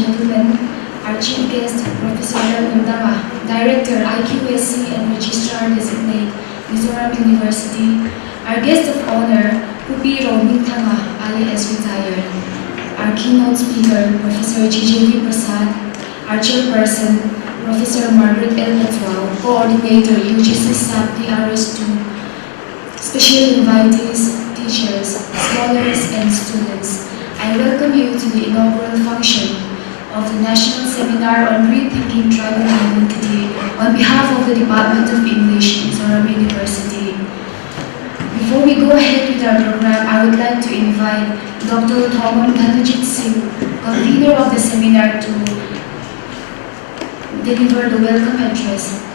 gentlemen, our chief guest, Professor Nundama, Director, IQSC and Registrar Designate, Mizoram University, our guest of honor, Pupi Roming Thanga, alias retired, our keynote speaker, Professor GJV Prasad, our chairperson, Professor Margaret L. Matwao, Coordinator, UGC SAP DRS2, special invitees, teachers, scholars, and students. I welcome you to the inaugural function of the National Seminar on Rethinking Tribal Identity on behalf of the Department of English, Mizoram University. Before we go ahead with our program, I would like to invite Dr. Thomon Kanajit Singh, convener of the seminar, to deliver the welcome address.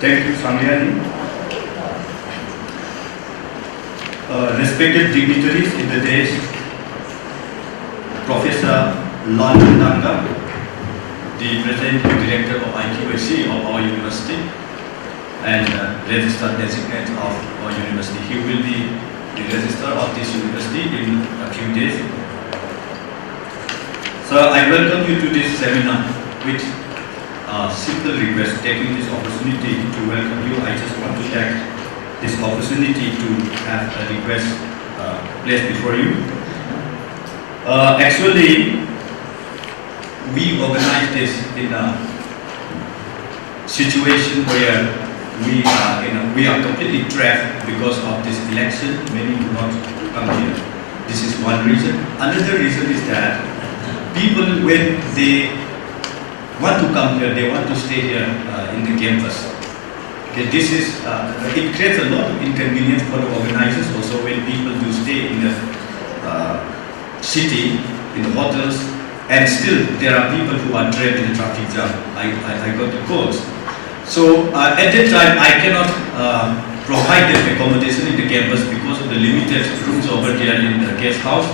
Thank you, Samyani. Respected dignitaries in the days, Professor Nundama, the President and Director of IQSC of our university, and Registrar Designate of our university. He will be the Registrar of this university in a few days. So I welcome you to this seminar with simple request, taking this opportunity to welcome you. I just want to take this opportunity to have a request placed before you. Actually, we organized this in a situation where we are completely trapped because of this election. Many do not come here. This is one reason. Another reason is that people, when they want to come here, they want to stay here in the campus. Okay, this is it creates a lot of inconvenience for the organizers also when people do stay in the city, in the hotels, and still there are people who are trapped in the traffic jam. I got the calls. So at that time I cannot provide them accommodation in the campus because of the limited rooms over there in the guest house.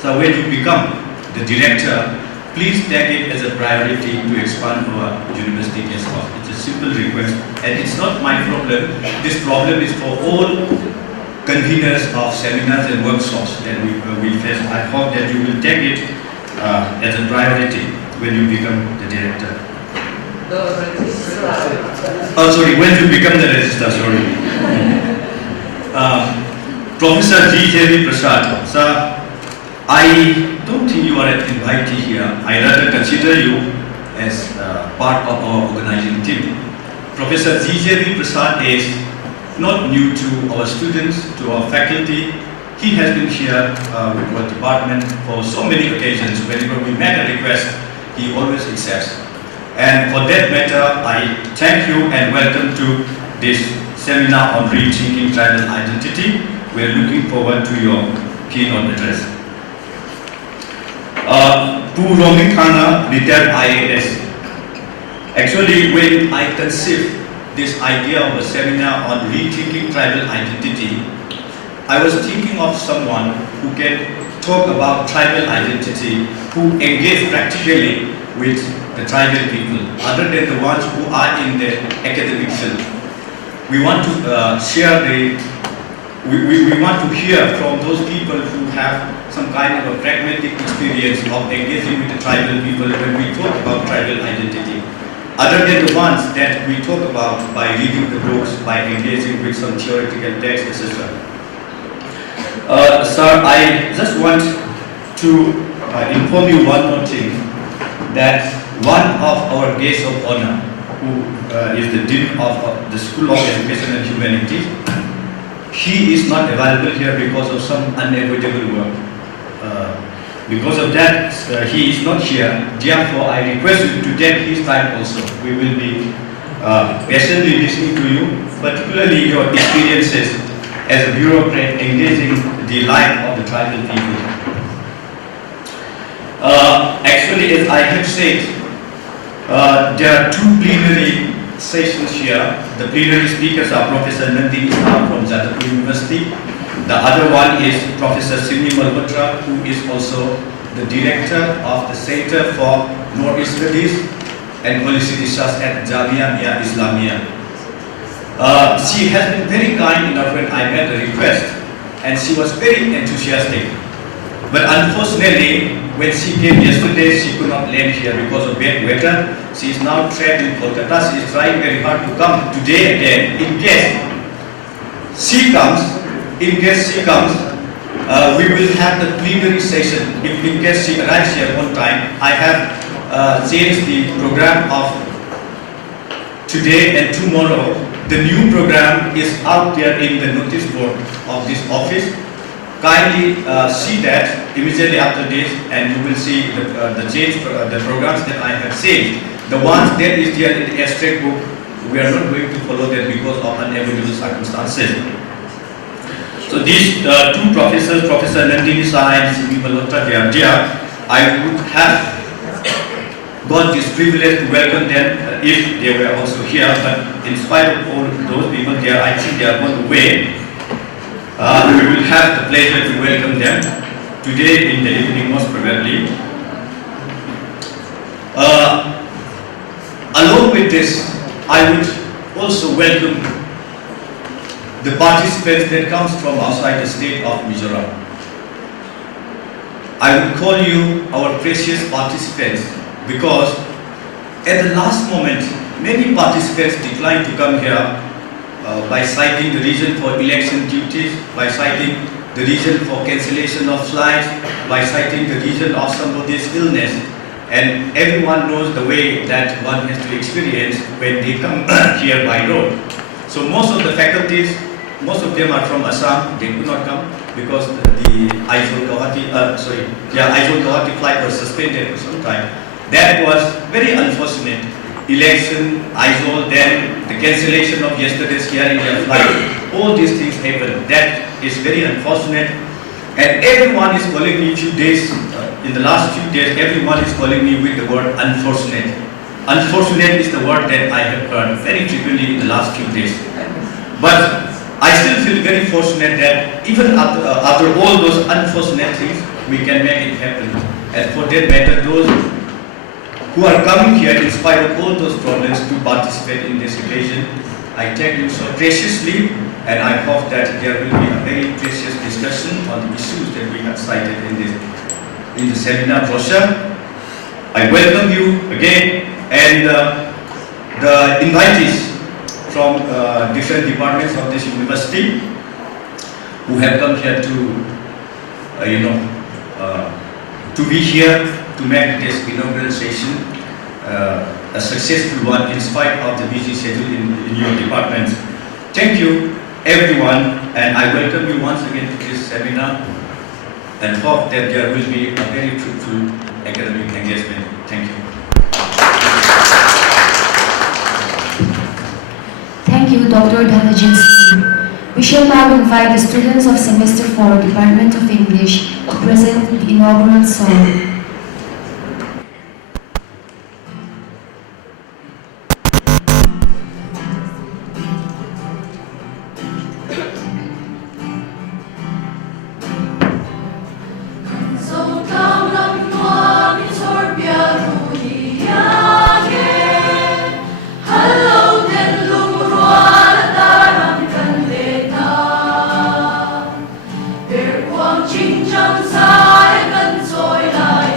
So when you become the director, please take it as a priority to expand our university guest house. It's a simple request, and it's not my problem. This problem is for all conveners of seminars and workshops that we will face. I hope that you will take it as a priority when you become the director. Oh, sorry, when you become the registrar, sorry. Professor GJV Prasad, sir, I don't think you are an invitee here. I rather consider you as part of our organizing team. Professor GJV Prasad is not new to our students, to our faculty. He has been here with our department for so many occasions. Whenever we make a request, he always accepts. And for that matter, I thank you and welcome to this seminar on rethinking tribal identity. We are looking forward to your keynote address. To Roming Thanga, retired IAS. Actually, when I conceived this idea of a seminar on rethinking tribal identity, I was thinking of someone who can talk about tribal identity, who engage practically with the tribal people, other than the ones who are in the academic field. We want to share we want to hear from those people who have some kind of a pragmatic experience of engaging with the tribal people when we talk about tribal identity, other than the ones that we talk about by reading the books, by engaging with some theoretical text, etc. Sir, I just want to inform you one more thing, that one of our guests of honor, who is the Dean of the School of Education and Humanities, he is not available here because of some unavoidable work. Because of that, he is not here. Therefore, I request you to take his time also. We will be patiently listening to you, particularly your experiences as a bureaucrat engaging the life of the tribal people. Actually, as I have said, there are two plenary sessions here. The plenary speakers are Professor Nandi Islam from Jadavpur University. The other one is Professor Simi Malhotra, who is also the director of the Center for North East Studies and Policy Research at Jamia Mia Islamia. She has been very kind enough when I made the request, and she was very enthusiastic. But unfortunately, when she came yesterday, she could not land here because of bad weather. She is now trapped in Kolkata. She is trying very hard to come today again. In case she comes, we will have the plenary session. If in case she arrives here on time, I have changed the program of today and tomorrow. The new program is out there in the notice board of this office. Kindly see that immediately after this, and you will see the change, the programs that I have changed. The ones that is there in the abstract book, we are not going to follow that because of unavoidable circumstances. So these two professors, Professor Nandini Saha and C.B. Malhotra, they are there. I would have got this privilege to welcome them if they were also here, but in spite of all those people there, I think they are on the way. We will have the pleasure to welcome them today in the evening, most probably. Along with this, I would also welcome the participants that comes from outside the state of Mizoram. I would call you our precious participants because at the last moment, many participants declined to come here by citing the reason for election duties, by citing the reason for cancellation of flights, by citing the reason of somebody's illness. And everyone knows the way that one has to experience when they come here by road. So most of the faculties, most of them are from Assam. They could not come because the Aizawl-Guwahati flight was suspended for some time. That was very unfortunate. Election, Aizawl, then the cancellation of yesterday's hearing their flight. All these things happened. That is very unfortunate. And everyone is calling me few days, in the last few days, everyone is calling me with the word unfortunate. Unfortunate is the word that I have heard very frequently in the last few days. But I still feel very fortunate that even after all those unfortunate things, we can make it happen. And for that matter, those who are coming here in spite of all those problems to participate in this occasion, I thank you so preciously, and I hope that there will be a very precious discussion on the issues that we have cited in the seminar brochure. I welcome you again, and the invitees from different departments of this university who have come here to be here to make this inaugural session a successful one in spite of the busy schedule in your departments. Thank you everyone, and I welcome you once again to this seminar and hope that there will be a very fruitful academic engagement. Thank you. Thank you, Dr. Dhanajit Singh. We shall now invite the students of Semester 4, Department of English, to present the inaugural song. Chính trong sai gần rồi lại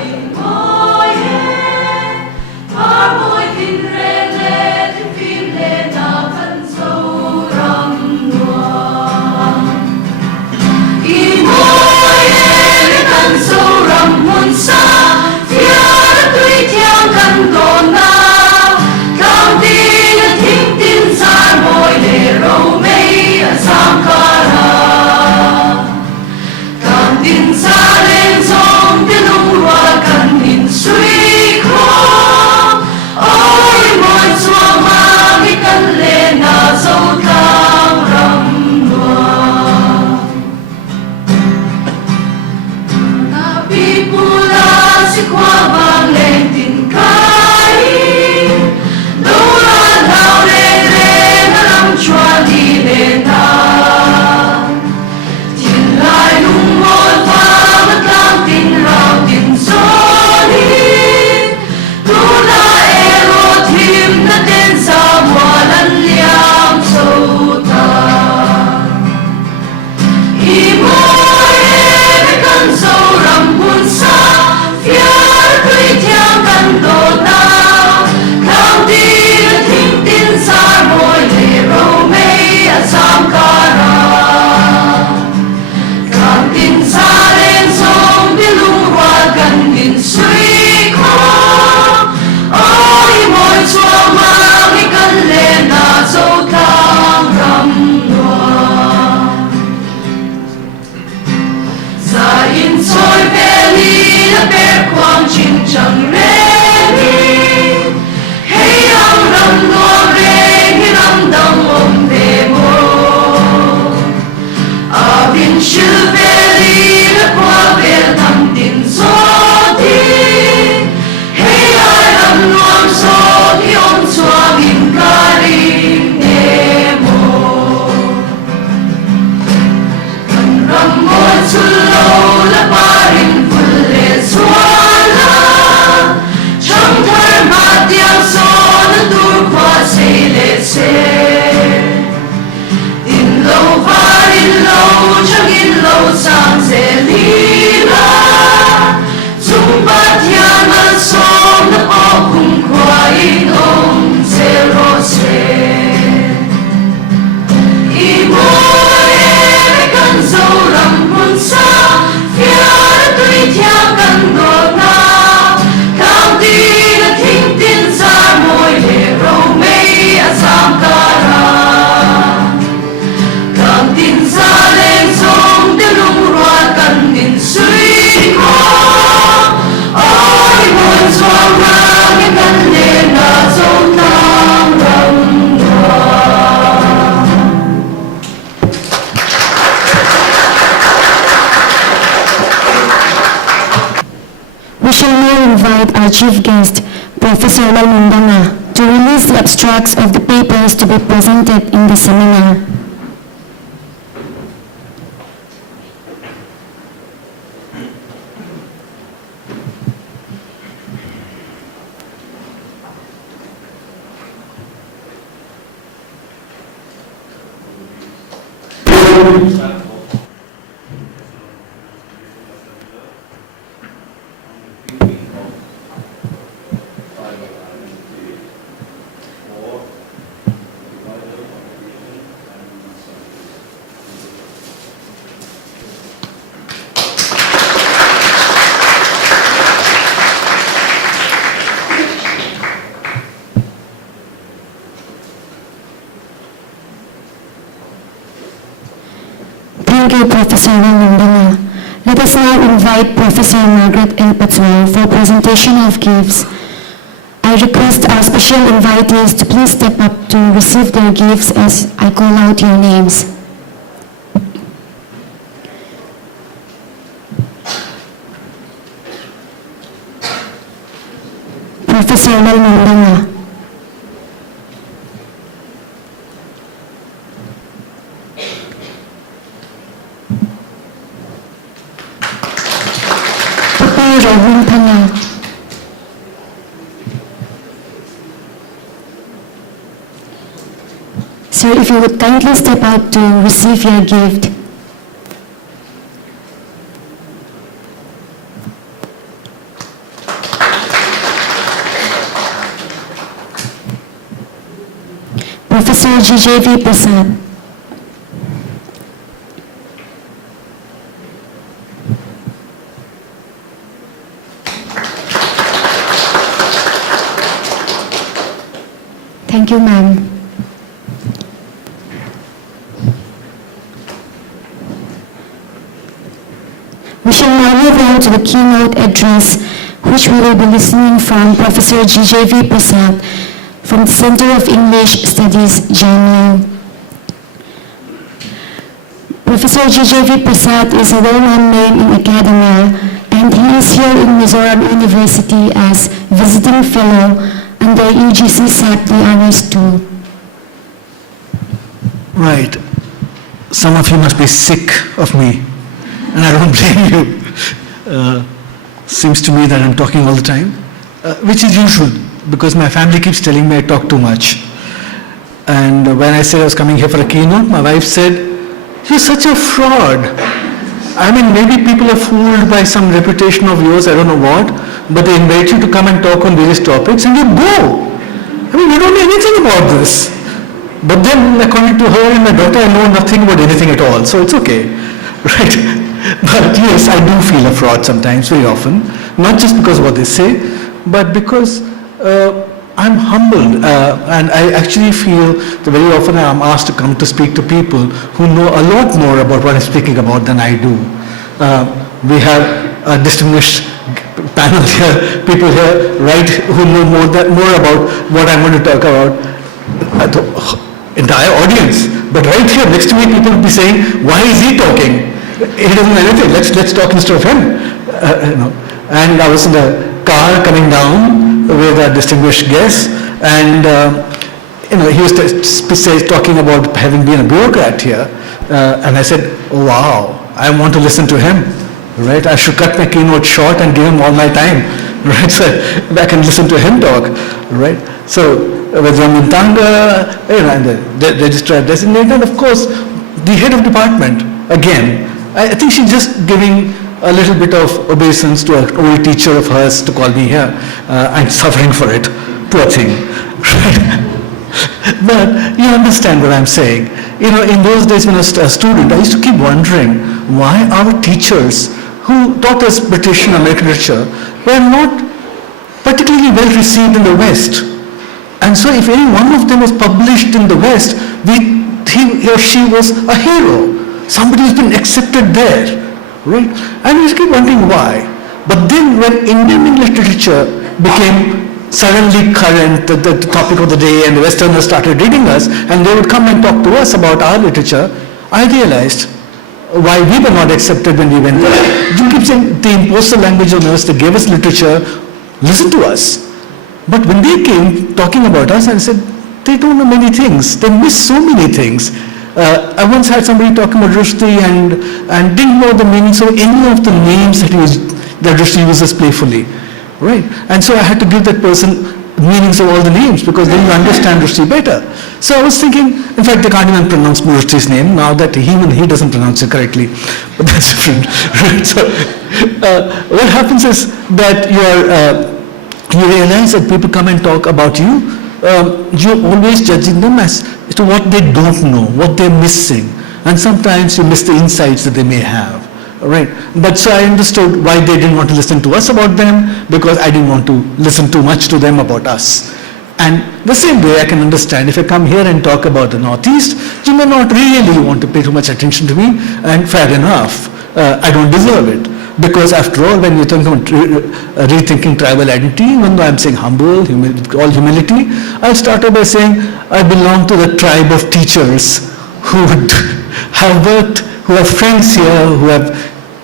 chief guest, Professor Mundanga, to release the abstracts of the papers to be presented in the seminar. Thank you, Professor Mundanga. Let us now invite Professor Margaret L. Patswell for presentation of gifts. I request our special invitees to please step up to receive their gifts as I call out your names. Professor Mel Mundanga. Sir, if you would kindly step out to receive your gift. Professor G.J.V. Prasad. Thank you, ma'am. We shall now move on to the keynote address, which we will be listening from Professor G.J.V. Prasad from the Center of English Studies, JNU. Professor G.J.V. Prasad is a well-known name in academia, and he is here in Mizoram University as visiting fellow under UGC SAP the Honors 2. Right. Some of you must be sick of me, and I don't blame you. Seems to me that I'm talking all the time, which is usual, because my family keeps telling me I talk too much. And when I said I was coming here for a keynote, my wife said, "You're such a fraud." I mean, maybe people are fooled by some reputation of yours, I don't know what, but they invite you to come and talk on various topics and you go. I mean, you don't know anything about this. But then, according to her and my daughter, I know nothing about anything at all, so it's okay, right? But yes, I do feel a fraud sometimes, very often, not just because of what they say, but because I'm humbled, and I actually feel that very often I'm asked to come to speak to people who know a lot more about what I'm speaking about than I do. We have a distinguished panel here, people here, right, who know more about what I'm going to talk about. The entire audience, but right here next to me, people will be saying, "Why is he talking? He doesn't know anything. Let's talk instead of him." And I was in the car coming down with a distinguished guest, and he was talking about having been a bureaucrat here, and I said, "Oh, wow, I want to listen to him, right? I should cut my keynote short and give him all my time, right? So I can listen to him talk, right?" So with Ramintanga, and the registrar designated, and of course the head of department. Again, I think she's just giving a little bit of obeisance to an old teacher of hers to call me here. I'm suffering for it, poor thing. But you understand what I'm saying. In those days when I was a student, I used to keep wondering why our teachers who taught us British and American literature were not particularly well received in the West. And so if any one of them was published in the West, he or she was a hero, somebody who's been accepted there. Right? And we keep wondering why. But then when Indian English literature became suddenly current, the topic of the day, and the Westerners started reading us, and they would come and talk to us about our literature, I realized why we were not accepted when we went there. You keep saying they imposed the language on us, they gave us literature, listen to us. But when they came talking about us, I said, they don't know many things. They miss so many things. I once had somebody talking about Rushdie and didn't know the meanings of any of the names that Rushdie uses playfully, right? And so I had to give that person meanings of all the names because then you understand Rushdie better. So I was thinking, in fact, they can't even pronounce Rushdie's name now that even he doesn't pronounce it correctly, but that's different, right? So what happens is that you realize that people come and talk about you. You're always judging them as to what they don't know, what they're missing, and sometimes you miss the insights that they may have, right? But so I understood why they didn't want to listen to us about them, because I didn't want to listen too much to them about us. And the same way I can understand if I come here and talk about the Northeast, you may not really want to pay too much attention to me, and fair enough, I don't deserve it. Because after all, when you're talking about rethinking tribal identity, even though I'm saying humble, with all humility, I'll start off by saying I belong to the tribe of teachers who have worked, who have friends here, who have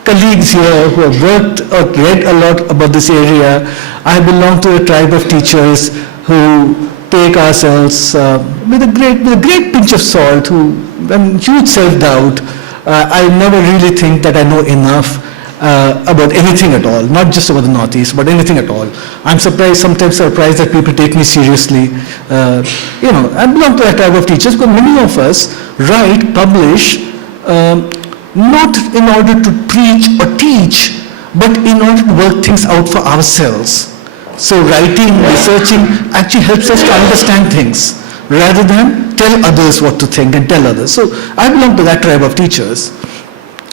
colleagues here, who have worked or read a lot about this area. I belong to the tribe of teachers who take ourselves with a great pinch of salt, and huge self-doubt. I never really think that I know enough about anything at all, not just about the Northeast, but anything at all. I'm sometimes surprised that people take me seriously. I belong to that tribe of teachers because many of us write, publish, not in order to preach or teach, but in order to work things out for ourselves. So writing, researching actually helps us to understand things rather than tell others what to think and tell others. So I belong to that tribe of teachers.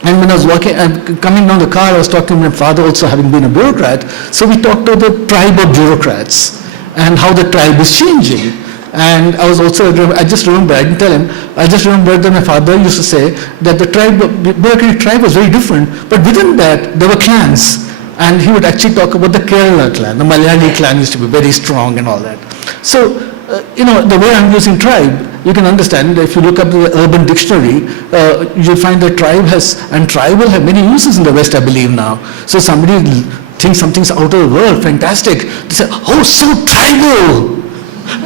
And when I was coming down the car, I was talking to my father also having been a bureaucrat. So we talked to the tribe of bureaucrats and how the tribe is changing. And I just remember, I didn't tell him, I just remember that my father used to say that the bureaucratic tribe was very different, but within that there were clans. And he would actually talk about the Kerala clan, the Malayali clan used to be very strong and all that. So, the way I'm using tribe, you can understand, if you look up the urban dictionary, you'll find that tribal have many uses in the West, I believe now. So somebody thinks something's out of the world, fantastic. They say, oh, so tribal.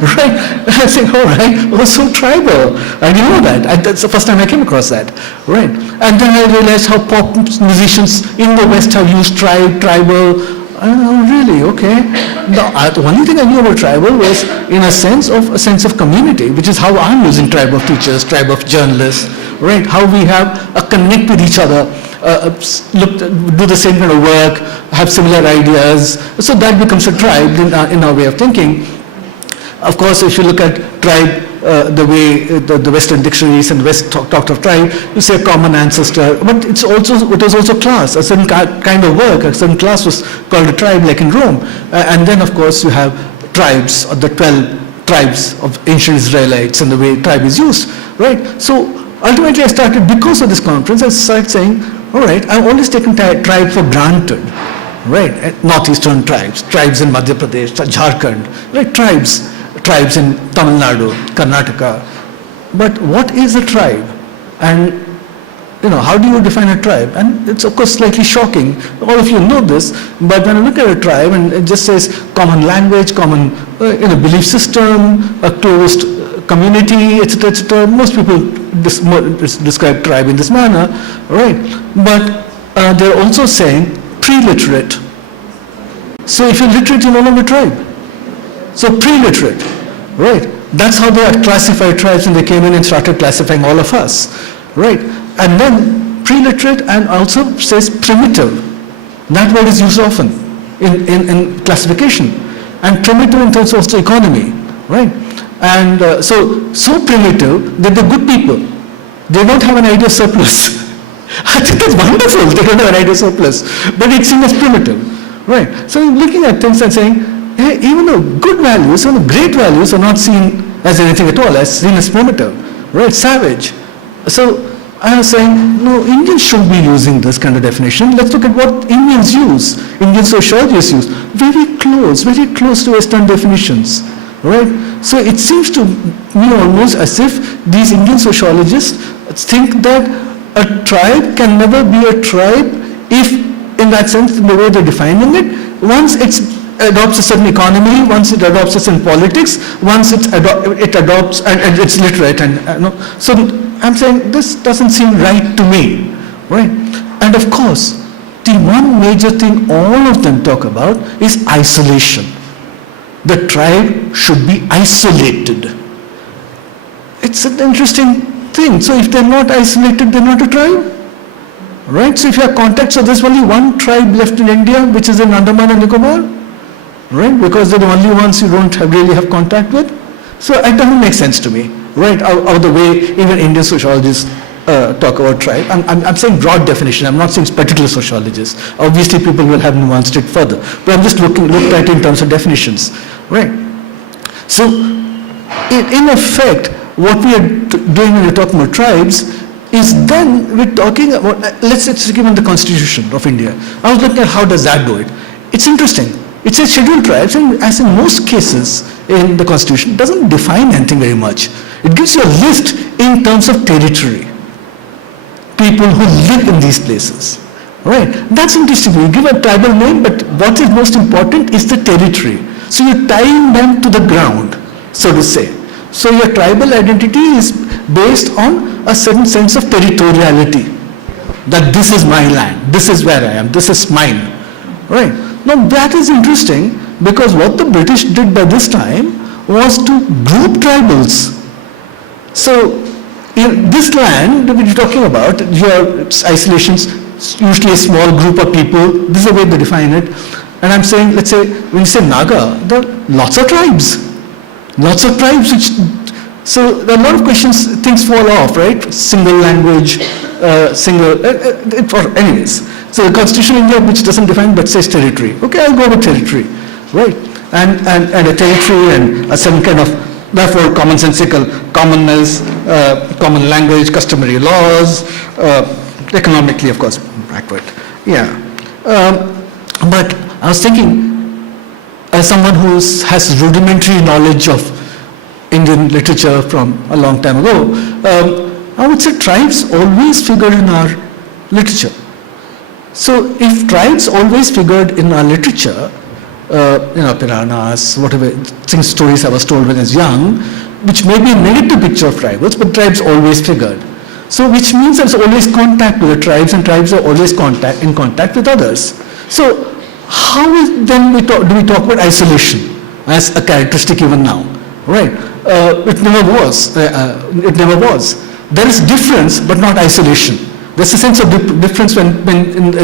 Right? I say, all right, oh, so tribal. I didn't know that. That's the first time I came across that. Right? And then I realized how pop musicians in the West have used tribal. Oh, really? Okay. The only thing I knew about tribal was in a sense of community, which is how I'm using tribe of teachers, tribe of journalists, right? How we have a connect with each other, do the same kind of work, have similar ideas. So that becomes a tribe in our way of thinking. Of course, if you look at tribe, the way the Western dictionaries and the West talked of tribe, you say a common ancestor, but it was also class, a certain kind of work, a certain class was called a tribe, like in Rome. And then, of course, you have tribes, or the 12 tribes of ancient Israelites, and the way tribe is used, right? So ultimately, I started, because of this conference, I started saying, all right, I've always taken tribe for granted, right? Northeastern tribes in Madhya Pradesh, Jharkhand, right? Tribes in Tamil Nadu, Karnataka. But what is a tribe? And how do you define a tribe? And it's of course slightly shocking. All of you know this, but when I look at a tribe and it just says common language, common belief system, a closed community, etc., etc. Most people describe tribe in this manner, right? But they're also saying pre-literate. So if you're literate, you're no longer a tribe. So pre-literate, right? That's how they had classified tribes when they came in and started classifying all of us, right? And then pre-literate and also says primitive. That word is used often in classification. And primitive in terms of the economy, right? And so primitive that they're good people. They don't have an idea of surplus. I think that's wonderful. They don't have an idea of surplus. But it's seen as primitive, right? So looking at things and saying, hey, even though good values, even though great values are not seen as anything at all, as seen as primitive, right, savage. So I was saying, no, Indians shouldn't be using this kind of definition. Let's look at what Indians use, Indian sociologists use. Very close to Western definitions, right? So it seems to me almost as if these Indian sociologists think that a tribe can never be a tribe if, in that sense, the way they're defining it, once it's adopts a certain economy, once it adopts a certain politics, once it adopts and it's literate, and so I'm saying this doesn't seem right to me, right? And of course, the one major thing all of them talk about is isolation. The tribe should be isolated. It's an interesting thing. So if they're not isolated, they're not a tribe, right? So if you have contact, so there's only one tribe left in India, which is in Andaman and Nicobar, right? Because they're the only ones you don't really have contact with. So it doesn't make sense to me, right? Out the way even Indian sociologists talk about tribe. I'm saying broad definition. I'm not saying particular sociologists. Obviously, people will have nuanced it further. But I'm just looked at it in terms of definitions, right? So, in effect, what we are doing when we're talking about tribes is then we're talking about, let's give in the Constitution of India. I was looking at how does that do it. It's interesting. It says scheduled tribes, and as in most cases in the Constitution, it doesn't define anything very much. It gives you a list in terms of territory. People who live in these places, right? That's interesting. You give a tribal name, but what is most important is the territory. So you're tying them to the ground, so to say. So your tribal identity is based on a certain sense of territoriality. That this is my land, this is where I am, this is mine, right? Now that is interesting because what the British did by this time was to group tribals. So in this land that we're talking about, your isolations, usually a small group of people, this is the way they define it. And I'm saying, let's say, when you say Naga, there are lots of tribes. Lots of tribes, so there are a lot of questions, things fall off, right? Single language, anyways. So the Constitution of India, which doesn't define but says territory. Okay, I'll go with territory, right? And a territory and a certain kind of, therefore, commonsensical commonness, common language, customary laws, economically, of course, backward. Yeah. But I was thinking, as someone who has rudimentary knowledge of Indian literature from a long time ago, I would say tribes always figured in our literature. So if tribes always figured in our literature, Puranas, whatever things, stories I was told when I was young, which may be a negative picture of tribals, but tribes always figured. So which means there's always contact with the tribes, and tribes are always in contact with others. So how then do we talk about isolation as a characteristic even now, right? It never was. There is difference, but not isolation. There's a sense of difference when in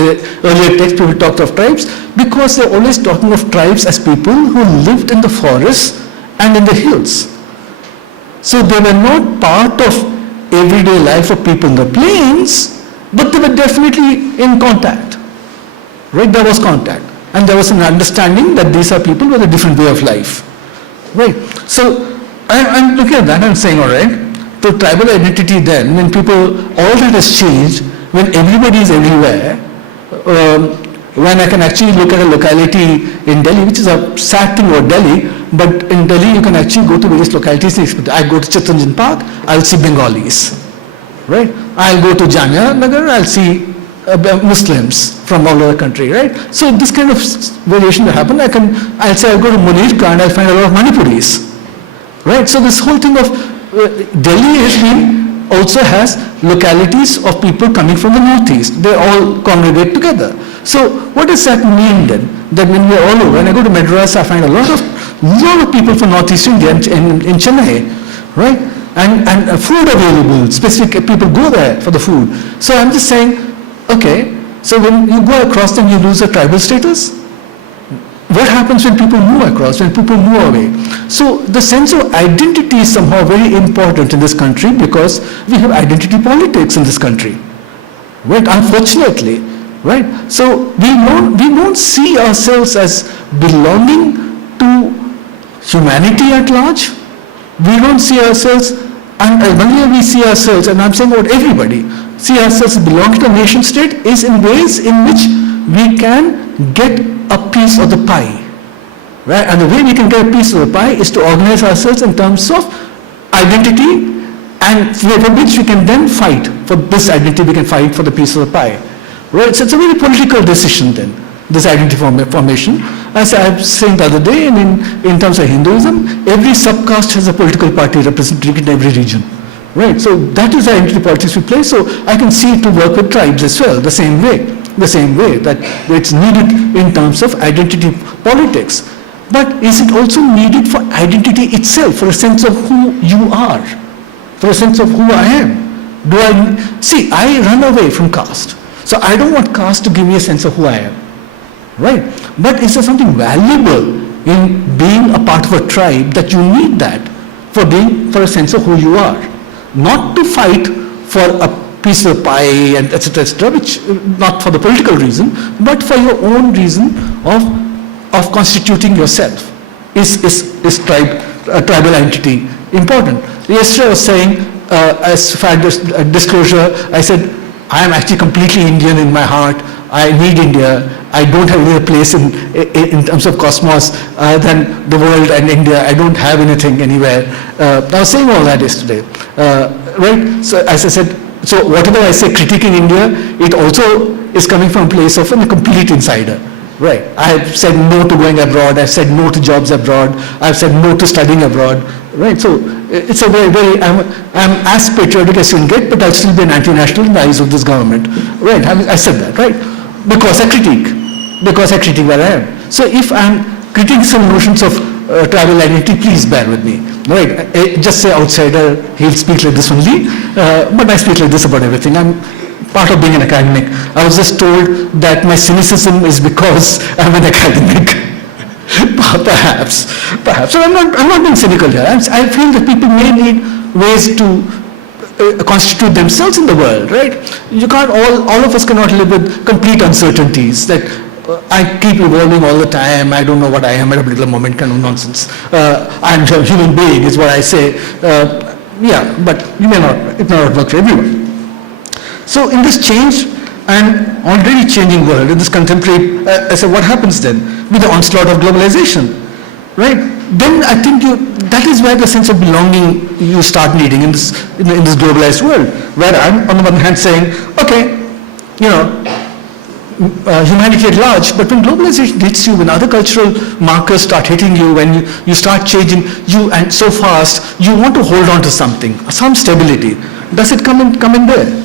earlier texts people talked of tribes, because they're always talking of tribes as people who lived in the forests and in the hills. So they were not part of everyday life of people in the plains, but they were definitely in contact. Right? There was contact. And there was an understanding that these are people with a different way of life. Right? So I'm looking at that and saying, all right, the tribal identity then, when all that has changed, when everybody is everywhere, when I can actually look at a locality in Delhi, which is a sad thing about Delhi, but in Delhi you can actually go to various localities. I go to Chittaranjan Park, I'll see Bengalis, right? I'll go to Jamia Nagar, I'll see Muslims from all over the country, right? So this kind of variation will happen. I'll say I'll go to Munirka and I'll find a lot of Manipuris, right? So this whole thing of Delhi also has localities of people coming from the northeast. They all congregate together. So what does that mean then? That when we're all over, when I go to Madras, I find a lot of people from northeast India in Chennai, right? And food available, specific people go there for the food. So I'm just saying, okay, so when you go across, then you lose a tribal status. What happens when people move across, when people move away? So the sense of identity is somehow very important in this country, because we have identity politics in this country, right? Unfortunately, right? So we don't see ourselves as belonging to humanity at large. We don't see ourselves, and when we see ourselves, and I'm saying about everybody, see ourselves as belonging to a nation state is in ways in which we can get a piece of the pie, right? And the way we can get a piece of the pie is to organize ourselves in terms of identity, and for which we can then fight. For this identity, we can fight for the piece of the pie, right? So it's a very political decision then, this identity formation. as I was saying the other day, and in terms of Hinduism, every subcaste has a political party represented in every region. Right, so that is the identity politics we play. So I can see it to work with tribes as well, the same way that it's needed in terms of identity politics. But is it also needed for identity itself, for a sense of who you are, for a sense of who I am? I run away from caste. So I don't want caste to give me a sense of who I am, right? But is there something valuable in being a part of a tribe that you need that for a sense of who you are? Not to fight for a piece of pie and etc., which not for the political reason, but for your own reason of constituting yourself. Is tribal identity important? Yesterday I was saying, as fact disclosure, I said I am actually completely Indian in my heart. I need India. I don't have any other place in terms of cosmos than the world and India. I don't have anything anywhere. I was saying all that yesterday, right? So as I said, so whatever I say critiquing India, it also is coming from a place of a complete insider, right? I've said no to going abroad. I've said no to jobs abroad. I've said no to studying abroad, right? So it's a very, I'm as patriotic as you can get, but I'll still be an anti-national in the eyes of this government, right? I said that, right? Because I critique where I am. So if I'm critiquing some notions of tribal identity, please bear with me, right? Just say outsider, he'll speak like this only, but I speak like this about everything. I'm part of being an academic. I was just told that my cynicism is because I'm an academic. Perhaps. So I'm not being cynical here. I feel that people may need ways to constitute themselves in the world, right? You can't, all of us cannot live with complete uncertainties that I keep evolving all the time, I don't know what I am at a particular moment, kind of nonsense. I'm a human being is what I say. But it may not work for everyone. So in this changed and already changing world, in this contemporary, I said, what happens then with the onslaught of globalization, right? Then I think that is where the sense of belonging you start needing in this globalized world, where I'm on the one hand saying, okay, humanity at large, but when globalization hits you, when other cultural markers start hitting you, when you start changing you and so fast, you want to hold on to something, some stability. Does it come in there?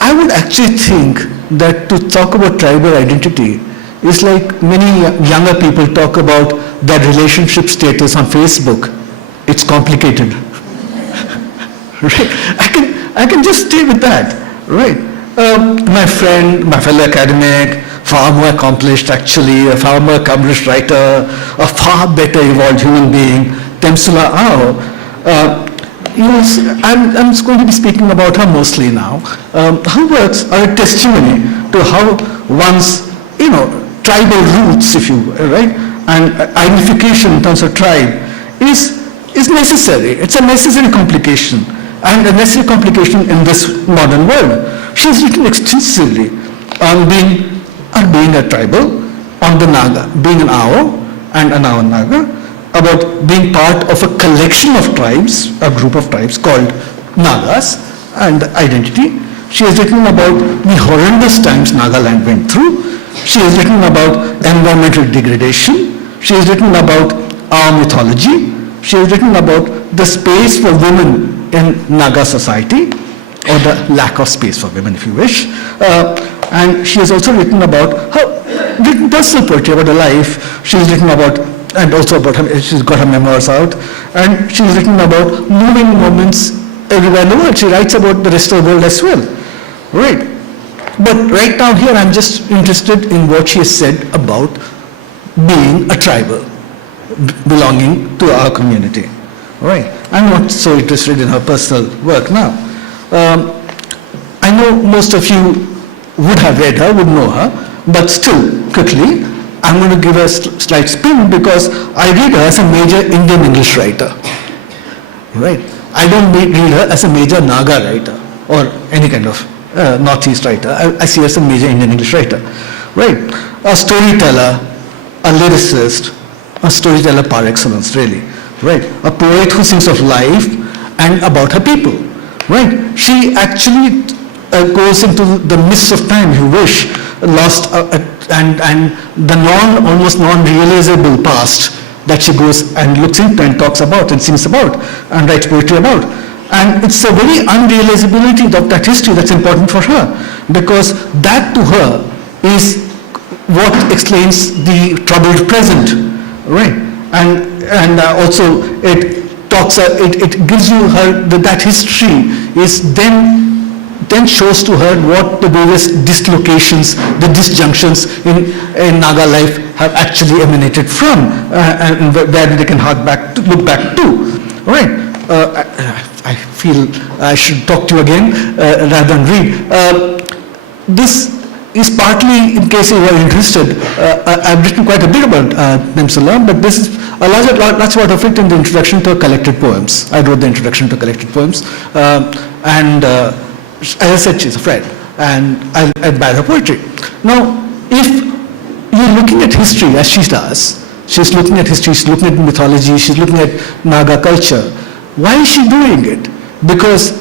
I would actually think that to talk about tribal identity is like many younger people talk about their relationship status on Facebook. It's complicated. Right? I can just stay with that, right? My friend, my fellow academic, far more accomplished actually, a far more accomplished writer, a far better evolved human being, Temsula Ao. I'm going to be speaking about her mostly now. Her works are a testimony to how one's, tribal roots, if you will, right, and identification in terms of tribe is necessary. It's a necessary complication, and a necessary complication in this modern world. She's written extensively on being a tribal, on the Naga, being an Ao and an Ao Naga, about being part of a collection of tribes, a group of tribes called Nagas, and identity. She has written about the horrendous times Nagaland went through. She has written about environmental degradation. She has written about our mythology. She has written about the space for women in Naga society, or the lack of space for women, if you wish. And she has also written about written personal poetry about her life. She has written about, and also about her, she's got her memoirs out, and she's written about moving moments everywhere in the world. She writes about the rest of the world as well, right? But right now here I'm just interested in what she has said about being a tribal, belonging to our community, right? I'm not so interested in her personal work now. I know most of you would have read her, would know her, but still, quickly, I'm going to give her a slight spin because I read her as a major Indian English writer, right? I don't read her as a major Naga writer or any kind of Northeast writer. I see her as a major Indian English writer, right? A storyteller, a lyricist, a storyteller par excellence, really, right? A poet who sings of life and about her people, right? She actually goes into the mists of time, if you wish, lost and the almost non-realizable past that she goes and looks into and talks about and sings about and writes poetry about. And it's a very unrealizability of that history that's important for her, because that to her is what explains the troubled present, right? And also it talks, it gives you her that history is then shows to her what the various dislocations, the disjunctions in Naga life have actually emanated from, and where they can look back to, right? I feel I should talk to you again rather than read. This is partly, in case you are interested, I've written quite a bit about Mizoram, but this is a large part of it in the introduction to collected poems. I wrote the introduction to collected poems, and as I said, she's a friend, and I admire her poetry. Now, if you're looking at history as she does, she's looking at history, she's looking at mythology, she's looking at Naga culture. Why is she doing it? Because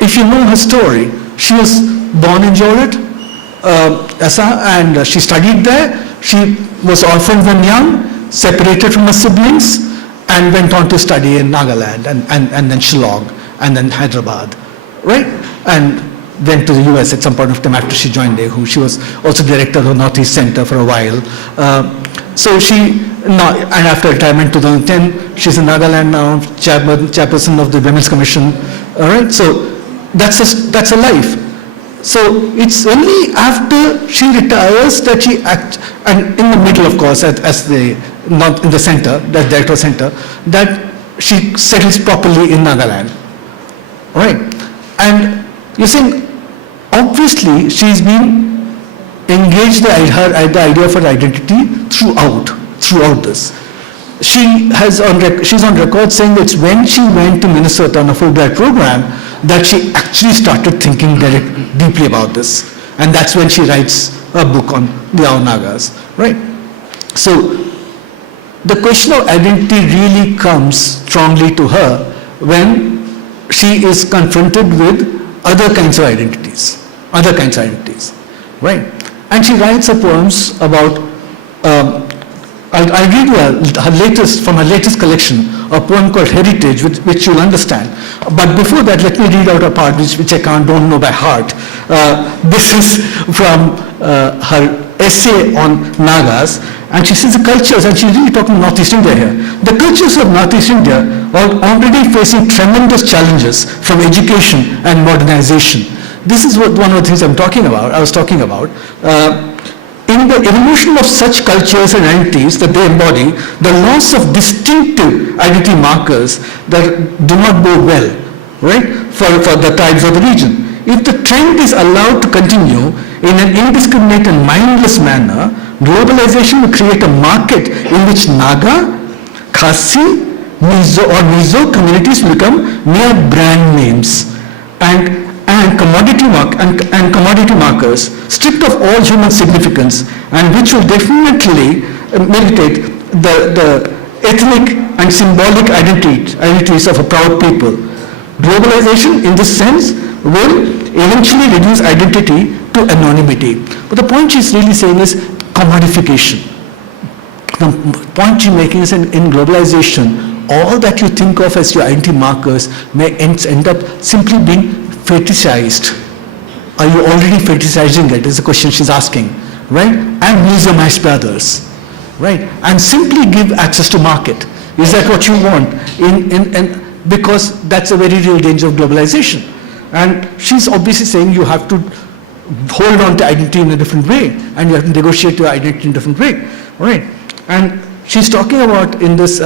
if you know her story, she was born in Jorat, and she studied there. She was orphaned when young, separated from her siblings, and went on to study in Nagaland, and then Shillong, and then Hyderabad, right? And went to the US at some point of time after she joined there, she was also director of the Northeast Center for a while. So she, and after retirement 2010, she's in Nagaland now, chairperson of the Women's Commission, all right? So that's a life. So it's only after she retires that she acts, and in the middle, of course, not in the center, that director center, that she settles properly in Nagaland, all right? And you're saying, obviously, she's been engaged the idea of her identity throughout this. She's on record saying that it's when she went to Minnesota on a Fulbright program that she actually started thinking deeply about this. And that's when she writes a book on the Nagas, right? So the question of identity really comes strongly to her when she is confronted with other kinds of identities, right? And she writes her poems about, I'll read you from her latest collection, a poem called Heritage, which you'll understand. But before that, let me read out a part which I don't know by heart. This is from her essay on Nagas, and she says the cultures, and she's really talking Northeast India here. The cultures of Northeast India are already facing tremendous challenges from education and modernization. This is one of the things I was talking about. In the evolution of such cultures and entities that they embody, the loss of distinctive identity markers that do not bode well, right, for the tribes of the region. If the trend is allowed to continue in an indiscriminate and mindless manner, globalization will create a market in which Naga, Khasi, Mizo communities will become mere brand names and commodity markers stripped of all human significance, and which will definitely militate the ethnic and symbolic identities of a proud people. Globalization, in this sense, will eventually reduce identity to anonymity. But the point she's really saying is commodification. The point she's making is in globalization, all that you think of as your identity markers may end up simply being fetishized. Are you already fetishizing it? Is the question she's asking, right? And museumized by others, right? And simply give access to market. Is that what you want? Because that's a very real danger of globalization. And she's obviously saying you have to hold on to identity in a different way, and you have to negotiate your identity in a different way, right? And she's talking about in this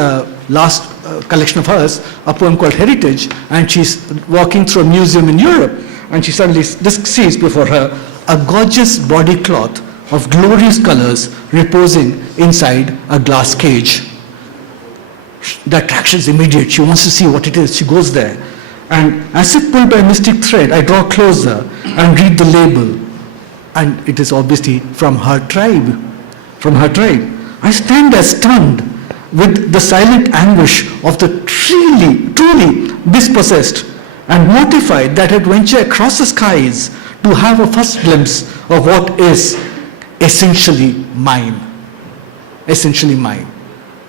last collection of hers, a poem called Heritage, and she's walking through a museum in Europe, and she suddenly sees before her a gorgeous body cloth of glorious colors reposing inside a glass cage. The attraction is immediate. She wants to see what it is. She goes there. And as if pulled by a mystic thread, I draw closer and read the label. And it is obviously from her tribe. I stand as stunned with the silent anguish of the truly dispossessed and mortified that I'd venture across the skies to have a first glimpse of what is essentially mine. Essentially mine.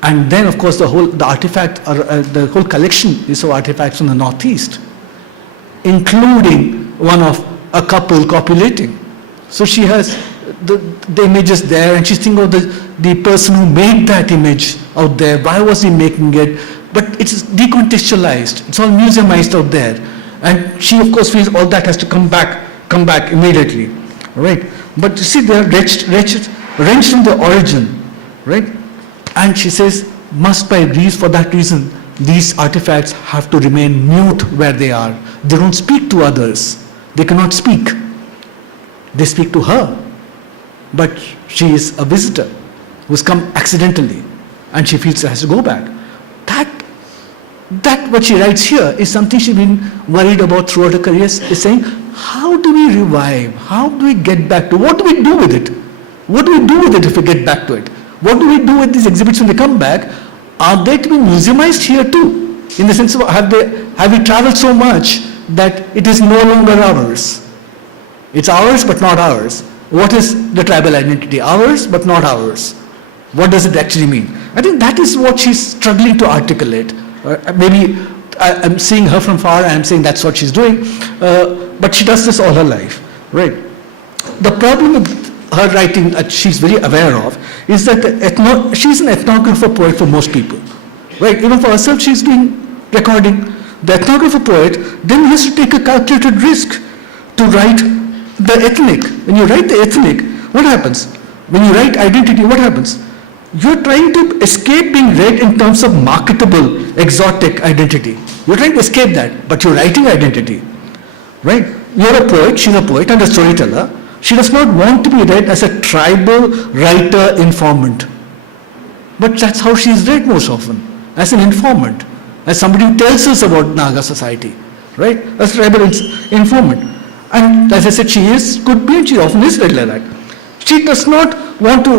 And then, of course, the whole collection is of artifacts from the Northeast, including one of a couple copulating. So she has the images there, and she's thinking of the person who made that image out there. Why was he making it? But it's decontextualized. It's all museumized out there. And she, of course, feels all that has to come back immediately, right? But you see, they're wrenched from the origin, right? And she says, for that reason, these artifacts have to remain mute where they are. They don't speak to others. They cannot speak. They speak to her. But she is a visitor who's come accidentally, and she feels she has to go back. That what she writes here is something she's been worried about throughout her career, is saying, how do we revive? How do we get back to, what do we do with it? What do we do with it if we get back to it? What do we do with these exhibits when they come back? Are they to be museumized here too? In the sense of, have we traveled so much that it is no longer ours? It's ours but not ours. What is the tribal identity? Ours but not ours. What does it actually mean? I think that is what she's struggling to articulate. Maybe I'm seeing her from far and I'm saying that's what she's doing, but she does this all her life, right? The problem with her writing that she's very aware of is that she's an ethnographer poet for most people, right? Even for herself, she's doing recording. The ethnographer poet then has to take a calculated risk to write the ethnic. When you write the ethnic, what happens? When you write identity, what happens? You're trying to escape being read in terms of marketable, exotic identity. You're trying to escape that, but you're writing identity, right? You're a poet, she's a poet and a storyteller. She does not want to be read as a tribal writer informant. But that's how she's read most often, as an informant, as somebody who tells us about Naga society, right? As a tribal informant. And as I said, could be, and she often is read like that. She does not want to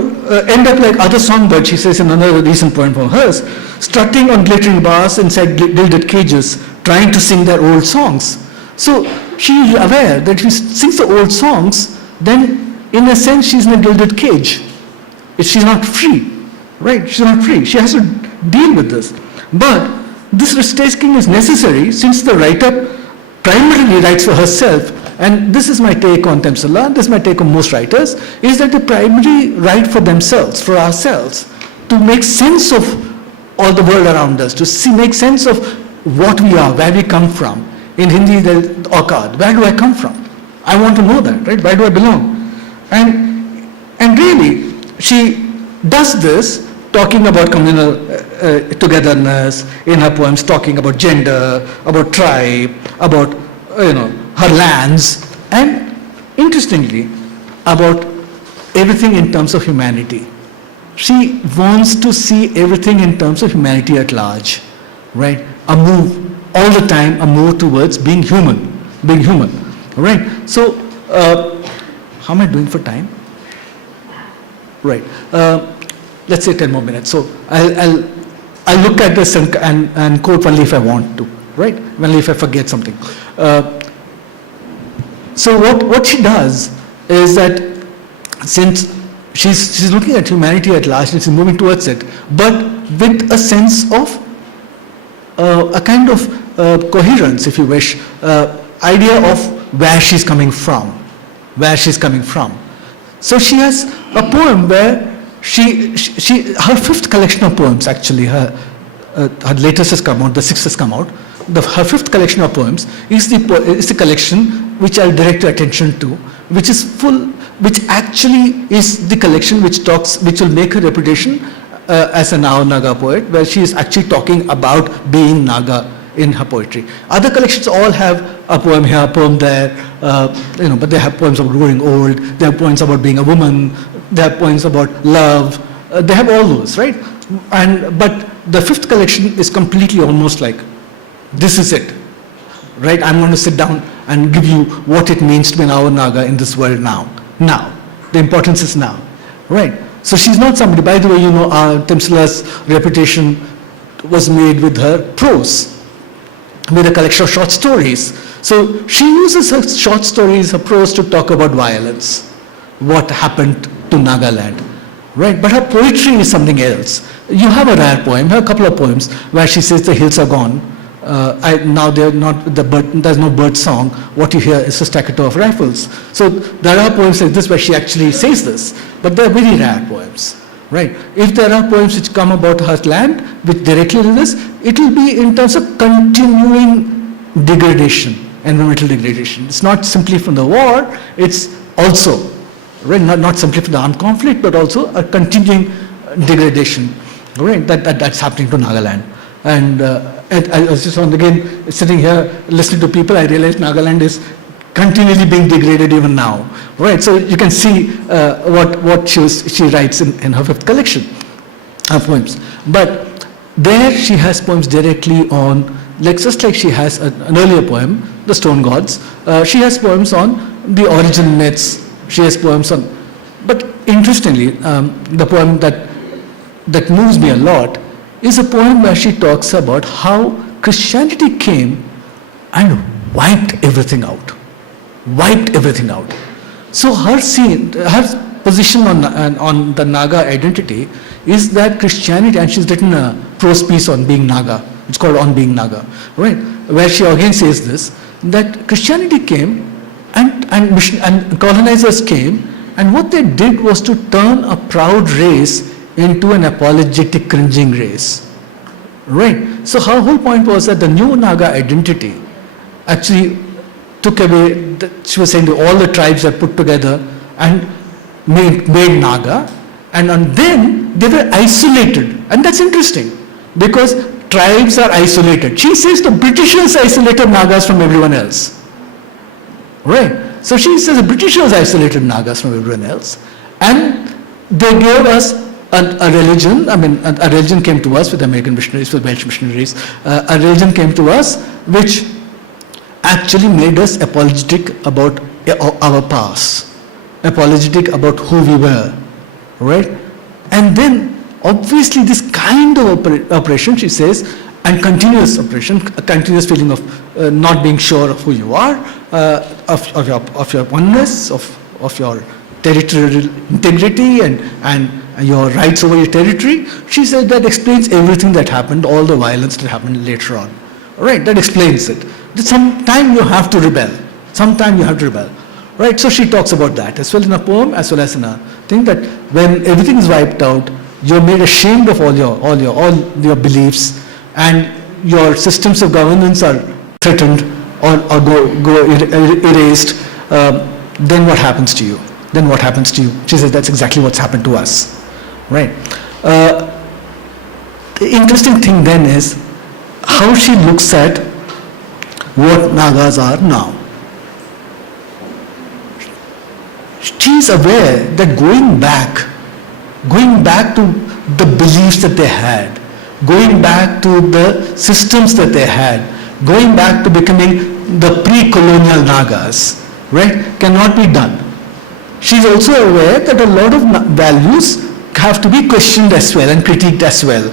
end up like other songbirds, she says in another recent poem from hers, strutting on glittering bars inside gilded cages, trying to sing their old songs. So she is aware that if she sings the old songs, then in a sense she's in a gilded cage. She's not free, right? She's not free. She has to deal with this. But this risk-taking is necessary since the writer primarily writes for herself. And this is my take on Temsala, this is my take on most writers, is that they primarily write for themselves, for ourselves, to make sense of all the world around us, to make sense of what we are, where we come from. In Hindi, the Aukad, where do I come from? I want to know that, right? Where do I belong? And really, she does this, talking about communal togetherness in her poems, talking about gender, about tribe, about, her lands, and interestingly, about everything in terms of humanity. She wants to see everything in terms of humanity at large, right? A move, all the time, a move towards being human, right? So, how am I doing for time? Right, let's say 10 more minutes. So, I'll look at this and quote only if I want to, right? Only if I forget something. So what she does is that since she's looking at humanity at large and she's moving towards it, but with a sense of a kind of coherence, if you wish, idea of where she's coming from. So she has a poem where her fifth collection of poems, actually, her latest has come out, the sixth has come out. Her fifth collection of poems is the collection which I'll direct your attention to, which actually is the collection which will make her reputation as a now Naga poet, where she is actually talking about being Naga in her poetry. Other collections all have a poem here, a poem there, but they have poems about growing old, they have poems about being a woman, they have poems about love, they have all those, right? But the fifth collection is completely almost like, this is it, right? I'm going to sit down and give you what it means to be an Our Naga in this world now. Now. The importance is now, right? So she's not somebody, by the way, Temsala's reputation was made with her prose, with a collection of short stories. So she uses her short stories, her prose, to talk about violence, what happened to to Nagaland, right? But her poetry is something else. You have a rare poem, a couple of poems where she says the hills are gone. Now they're not the bird. There's no bird song. What you hear is a staccato of rifles. So there are poems like this where she actually says this, but they're very rare poems, right? If there are poems which come about her land, which directly do this, it will be in terms of continuing degradation, environmental degradation. It's not simply from the war. It's also, right? Not simply from the armed conflict, but also a continuing degradation, right? That's happening to Nagaland. And I was just again sitting here listening to people, I realized Nagaland is continually being degraded even now, right? So you can see what she writes in her fifth collection of poems. But there she has poems directly on, like just like she has an earlier poem, The Stone Gods, she has poems on the origin myths, she has poems on, but interestingly, the poem that moves me a lot is a poem where she talks about how Christianity came and wiped everything out. Wiped everything out. So her position on the Naga identity is that Christianity, and she's written a prose piece on being Naga, it's called On Being Naga, right? Where she again says this, that Christianity came and colonizers came, and what they did was to turn a proud race into an apologetic, cringing race, right? So her whole point was that the new Naga identity actually took away, she was saying that all the tribes are put together and made Naga, and then they were isolated. And that's interesting, because tribes are isolated. She says the Britishers isolated Nagas from everyone else, right? So she says the Britishers isolated Nagas from everyone else, and they gave us a religion. I mean, a religion came to us with American missionaries, with Welsh missionaries. A religion came to us which actually made us apologetic about our past, apologetic about who we were, right? And then obviously this kind of oppression, she says, and continuous oppression, a continuous feeling of not being sure of who you are, of your oneness, of your territorial integrity and your rights over your territory. She said that explains everything that happened, all the violence that happened later on. Right, that explains it. That sometime you have to rebel. Sometime you have to rebel. Right, so she talks about that as well in a poem, as well as in a thing, that when everything is wiped out, you're made ashamed of all your beliefs, and your systems of governance are threatened or go erased. Then what happens to you? Then what happens to you? She says that's exactly what's happened to us. Right. The interesting thing then is how she looks at what Nagas are now. She is aware that going back to the beliefs that they had, going back to the systems that they had, going back to becoming the pre-colonial Nagas, right, cannot be done. She is also aware that a lot of values have to be questioned as well and critiqued as well,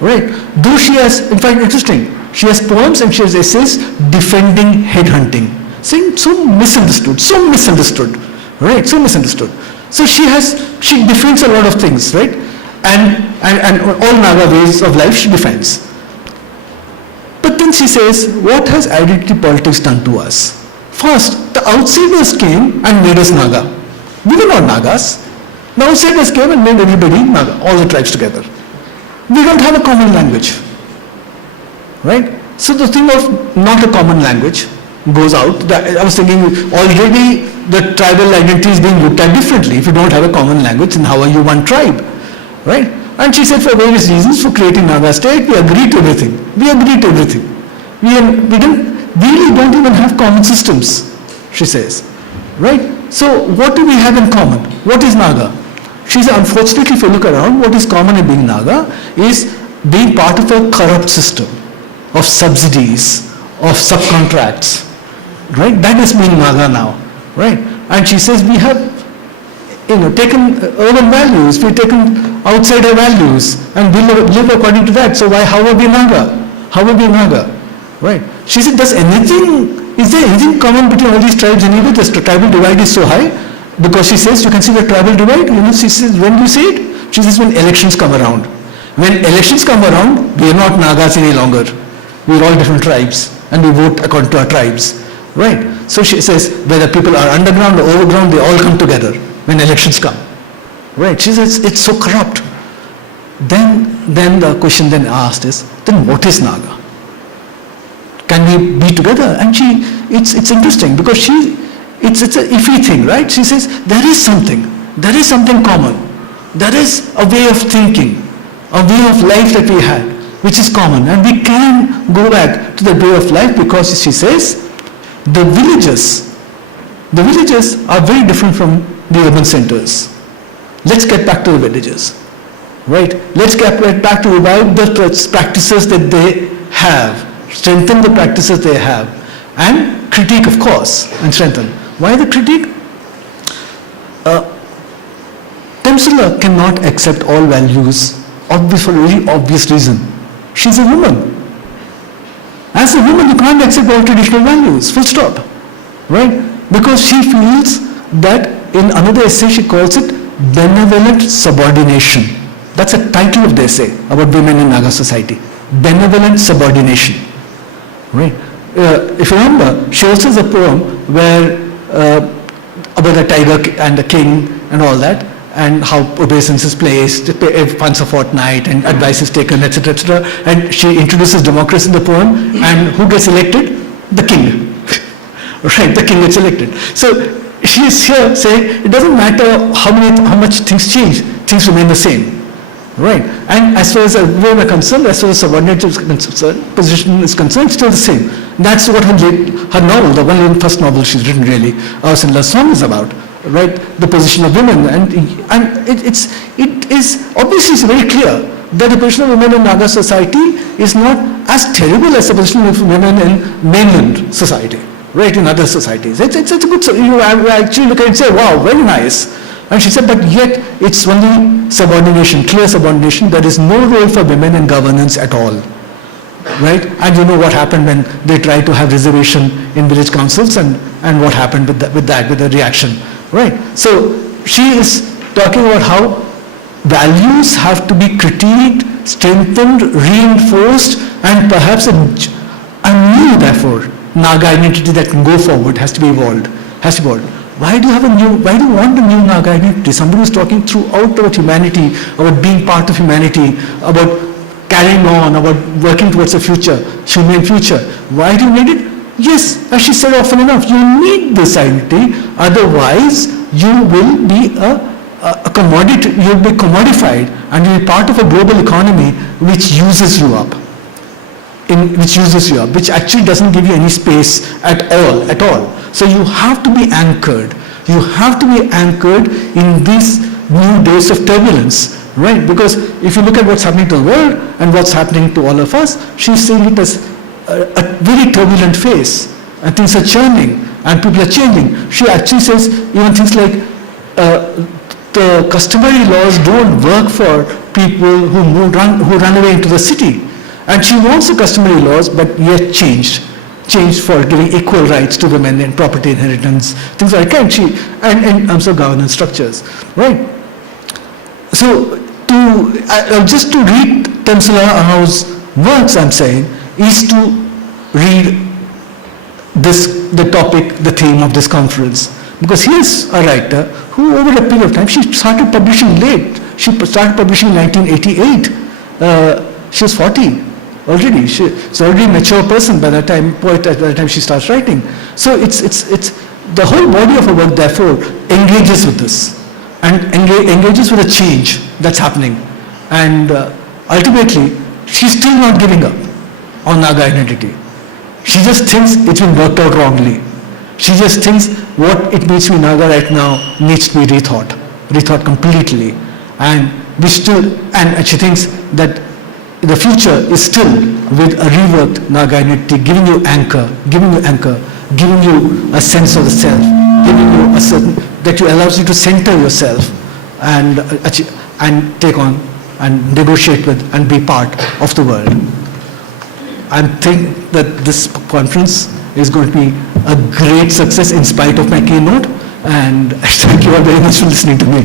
right? Though she has, in fact, interesting, she has poems and she has essays defending headhunting, saying so misunderstood, right? So misunderstood. So she defends a lot of things, right? And all Naga ways of life she defends. But then she says, what has identity politics done to us? First, the outsiders came and made us Naga. We were not Nagas. The outsiders came and made everybody Naga, all the tribes together. We don't have a common language, right? So the thing of not a common language goes out. I was thinking already the tribal identity is being looked at differently. If you don't have a common language, then how are you one tribe, right? And she said for various reasons, for creating Naga state, we agreed to everything. We really don't even have common systems, she says, right? So what do we have in common? What is Naga? She said, unfortunately, if you look around, what is common in being Naga is being part of a corrupt system of subsidies, of subcontracts, right? That is being Naga now, right? And she says we have, taken urban values, we've taken outsider values, and we live according to that. So how are we Naga? How are we Naga, right? She said, is there anything common between all these tribes anyway? The tribal divide is so high. Because she says, you can see the tribal divide, she says, when do you see it? She says, when elections come around. When elections come around, we are not Nagas any longer. We are all different tribes, and we vote according to our tribes, right? So she says, whether people are underground or overground, they all come together when elections come, right? She says, it's so corrupt. Then the question then asked is, then what is Naga? Can we be together? And it's interesting because it's an iffy thing, right? She says, there is something common. There is a way of thinking, a way of life that we had, which is common. And we can go back to the way of life because she says, the villages are very different from the urban centers. Let's get back to the villages, right? Let's get back to revive the practices that they have, strengthen the practices they have, and critique, of course, and strengthen. Why the critique? Temsula cannot accept all values, for a very obvious reason. She's a woman. As a woman, you can't accept all traditional values, full stop, right? Because she feels that, in another essay she calls it benevolent subordination. That's a title of the essay about women in Naga society. Benevolent subordination, right? If you remember, she also has a poem where about the tiger and the king and all that, and how obeisance is placed once a fortnight and advice is taken, etc., etc. And she introduces democracy in the poem, and who gets elected? The king. Right, the king gets elected. So she is here saying it doesn't matter how much things change, things remain the same. Right, and as far as women are concerned, as far as subordinate position is concerned, still the same. That's what her novel, the first novel she's written really, Our Sinless Song, is about. Right, the position of women, and it is obviously very clear that the position of women in Naga society is not as terrible as the position of women in mainland society, right, in other societies. It's a good, you actually look at it and say, wow, very nice. And she said, but yet it's only subordination, clear subordination. There is no role for women in governance at all, right? And you know what happened when they tried to have reservation in village councils, and what happened with the reaction, right? So she is talking about how values have to be critiqued, strengthened, reinforced, and perhaps a new, therefore, Naga identity that can go forward has to be evolved, Why do you want a new Naga identity? Somebody who's talking throughout about humanity, about being part of humanity, about carrying on, about working towards a future, human future. Why do you need it? Yes, as she said often enough, you need this identity, otherwise you will be a commodity, you'll be commodified, and you'll be part of a global economy which uses you up. Which actually doesn't give you any space at all. So you have to be anchored. You have to be anchored in these new days of turbulence, right? Because if you look at what's happening to the world and what's happening to all of us, she's seeing it as a very turbulent phase, and things are churning and people are changing. She actually says even things like the customary laws don't work for people who run away into the city. And she wants the customary laws, but yet changed for giving equal rights to women in property inheritance, things like that. And also governance structures, right? So just to read Temsula Aho's works, I'm saying, is to read the theme of this conference. Because here's a writer who, over a period of time, she started publishing late. She started publishing in 1988. She was 40 already. She's already a mature person by the time she starts writing. So it's the whole body of her work, therefore, engages with this and engages with a change that's happening. And ultimately, she's still not giving up on Naga identity. She just thinks it's been worked out wrongly. She just thinks what it means to be Naga right now needs to be rethought completely. And she thinks that the future is still with a reworked Naga identity, giving you anchor, giving you a sense of the self, giving you a certain, that allows you to center yourself and take on and negotiate with and be part of the world. I think that this conference is going to be a great success in spite of my keynote. And I thank you all very much for listening to me.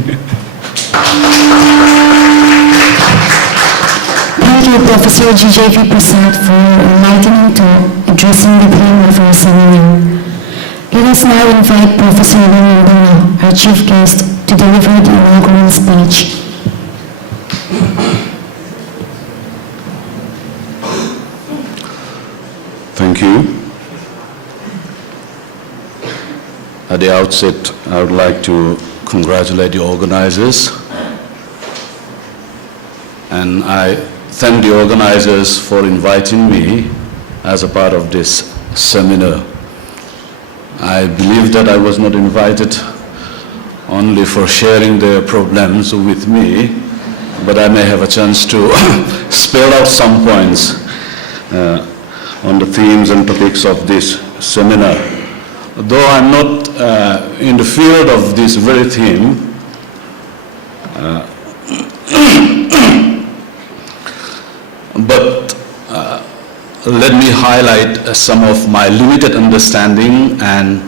Thank you, Professor G.J.V. Prasad, for your enlightening talk addressing the theme of our seminar. Let us now invite Professor Nandana, our chief guest, to deliver the inaugural speech. Thank you. At the outset, I would like to congratulate the organizers, and I thank the organizers for inviting me as a part of this seminar. I believe that I was not invited only for sharing their problems with me, but I may have a chance to spell out some points on the themes and topics of this seminar. Though I'm not in the field of this very theme, but let me highlight some of my limited understanding and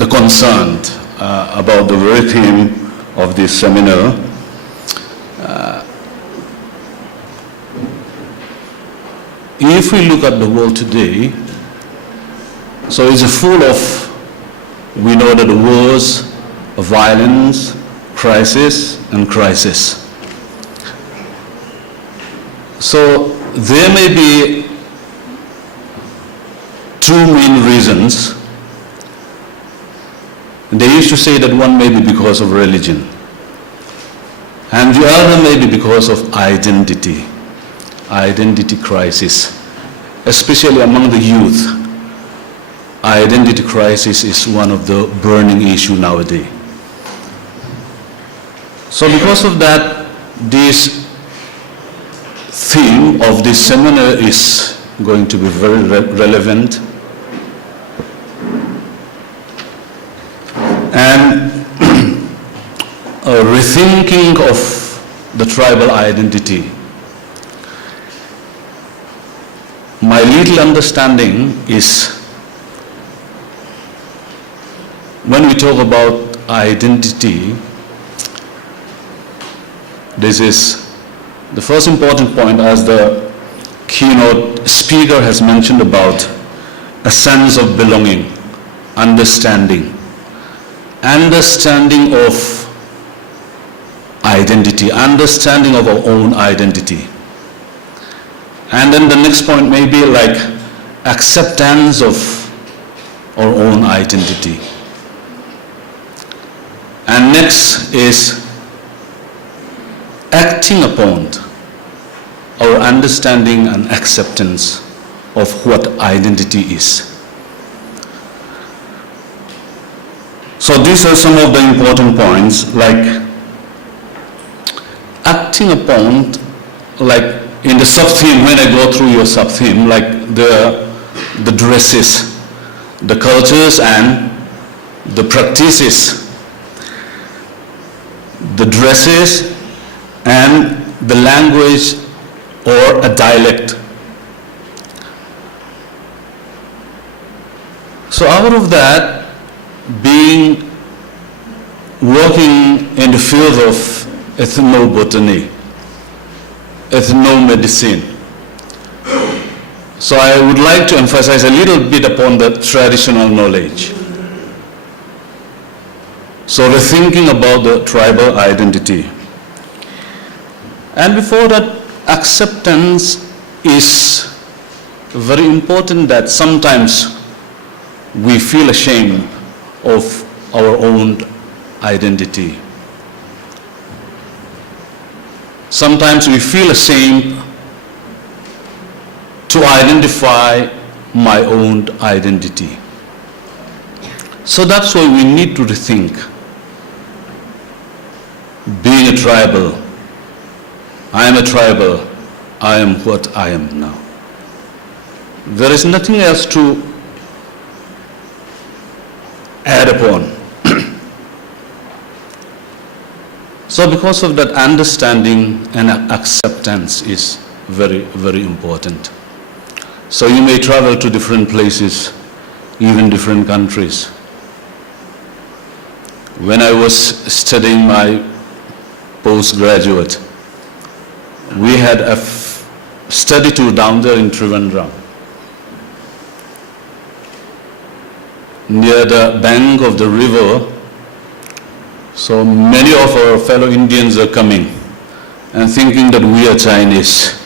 the concern about the very theme of this seminar. If we look at the world today, so it's full of, we know that the wars, violence, crisis, and crisis. So there may be two main reasons. They used to say that one may be because of religion, and the other may be because of identity crisis, especially among the youth. Identity crisis is one of the burning issues nowadays. So because of that, this theme of this seminar is going to be very relevant. And a rethinking of the tribal identity. My little understanding is, when we talk about identity, this is the first important point, as the keynote speaker has mentioned, about a sense of belonging, understanding of identity, understanding of our own identity. And then the next point may be like acceptance of our own identity. And next is acting upon our understanding and acceptance of what identity is. So these are some of the important points, like acting upon, like in the sub-theme, when I go through your sub-theme, like the dresses, the cultures and the practices, the dresses and the language or a dialect. So out of that, being working in the field of ethnobotany, ethnomedicine. So I would like to emphasize a little bit upon the traditional knowledge. So rethinking about the tribal identity. And before that, acceptance is very important, that sometimes we feel ashamed of our own identity. Sometimes we feel ashamed to identify my own identity. So that's why we need to rethink. Being a tribal, I am a tribal, I am what I am now. There is nothing else to add upon. So because of that, understanding and acceptance is very, very important. So you may travel to different places, even different countries. when I was studying my postgraduate, we had a study tour down there in Trivandrum, near the bank of the river. So many of our fellow Indians are coming and thinking that we are Chinese.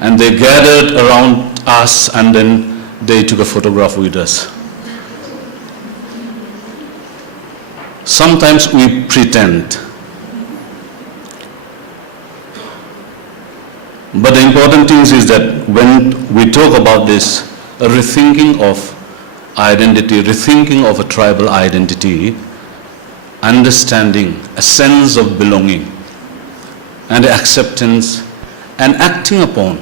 And they gathered around us and then they took a photograph with us. Sometimes we pretend. But the important thing is that when we talk about this, a rethinking of identity, rethinking of a tribal identity, understanding a sense of belonging and acceptance and acting upon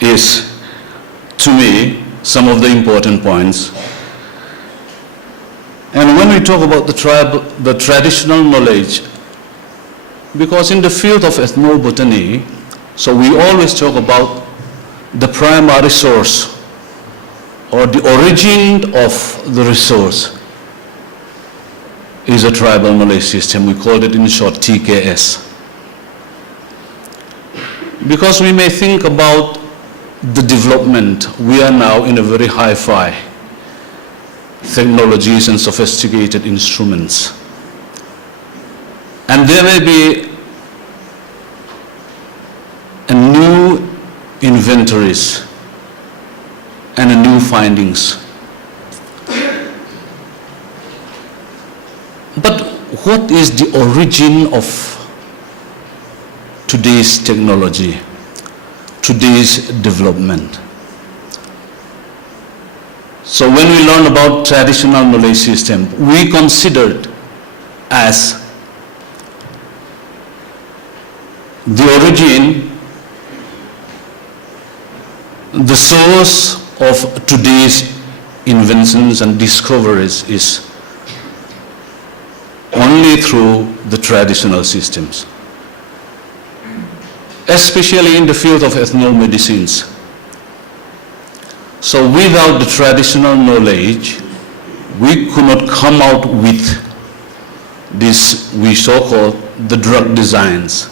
is, to me, some of the important points. And when we talk about the traditional knowledge, because in the field of ethnobotany, so we always talk about the primary source or the origin of the resource is a tribal knowledge system. We call it in short TKS. Because we may think about the development, we are now in a very hi-fi technologies and sophisticated instruments. And there may be a new inventories and a new findings. But what is the origin of today's technology, today's development? So when we learn about traditional knowledge system, we considered as the origin, the source of today's inventions and discoveries is only through the traditional systems, especially in the field of ethnomedicines. So without the traditional knowledge, we could not come out with this, we so-called the drug designs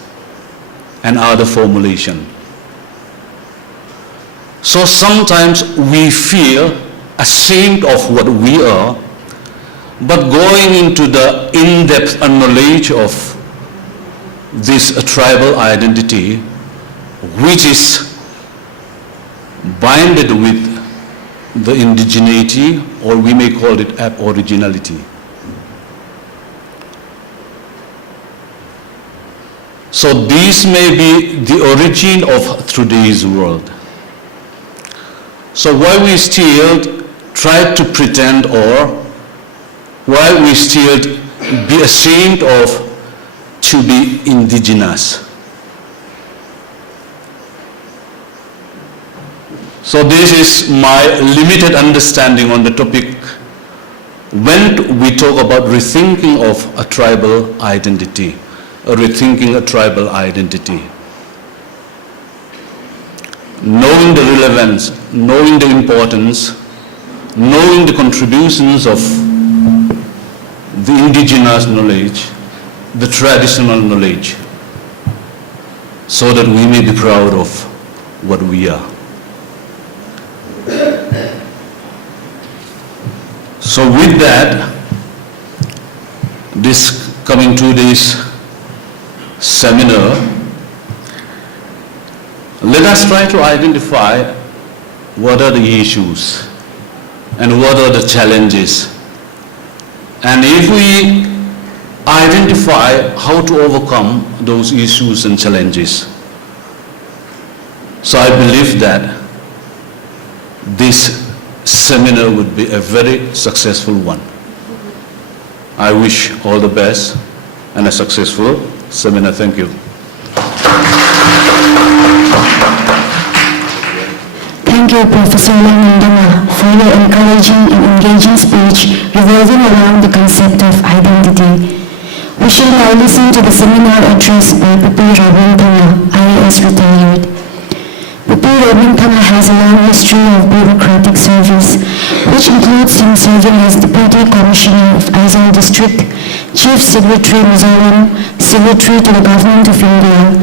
and other formulation. So sometimes we feel ashamed of what we are, but going into the in-depth knowledge of this tribal identity, which is binded with the indigeneity, or we may call it aboriginality. So this may be the origin of today's world. So why we still try to pretend, or why we still be ashamed of to be indigenous? So this is my limited understanding on the topic when we talk about rethinking of a tribal identity, or rethinking a tribal identity. Knowing the relevance, knowing the importance, knowing the contributions of the indigenous knowledge, the traditional knowledge, so that we may be proud of what we are. So with that, this coming 2 days seminar, let us try to identify what are the issues and what are the challenges. And if we identify how to overcome those issues and challenges, so I believe that this seminar would be a very successful one. I wish all the best and a successful seminar. Thank you. Thank you, Professor Lamindana, for your encouraging and engaging speech revolving around the concept of identity. We shall now listen to the seminar address by Pupi Robin, IAS retired. Pupi Robin has a long history of bureaucratic service, which which includes him serving as Deputy Commissioner of Aizawl District, Chief Secretary Mizoram, Secretary to the Government of India,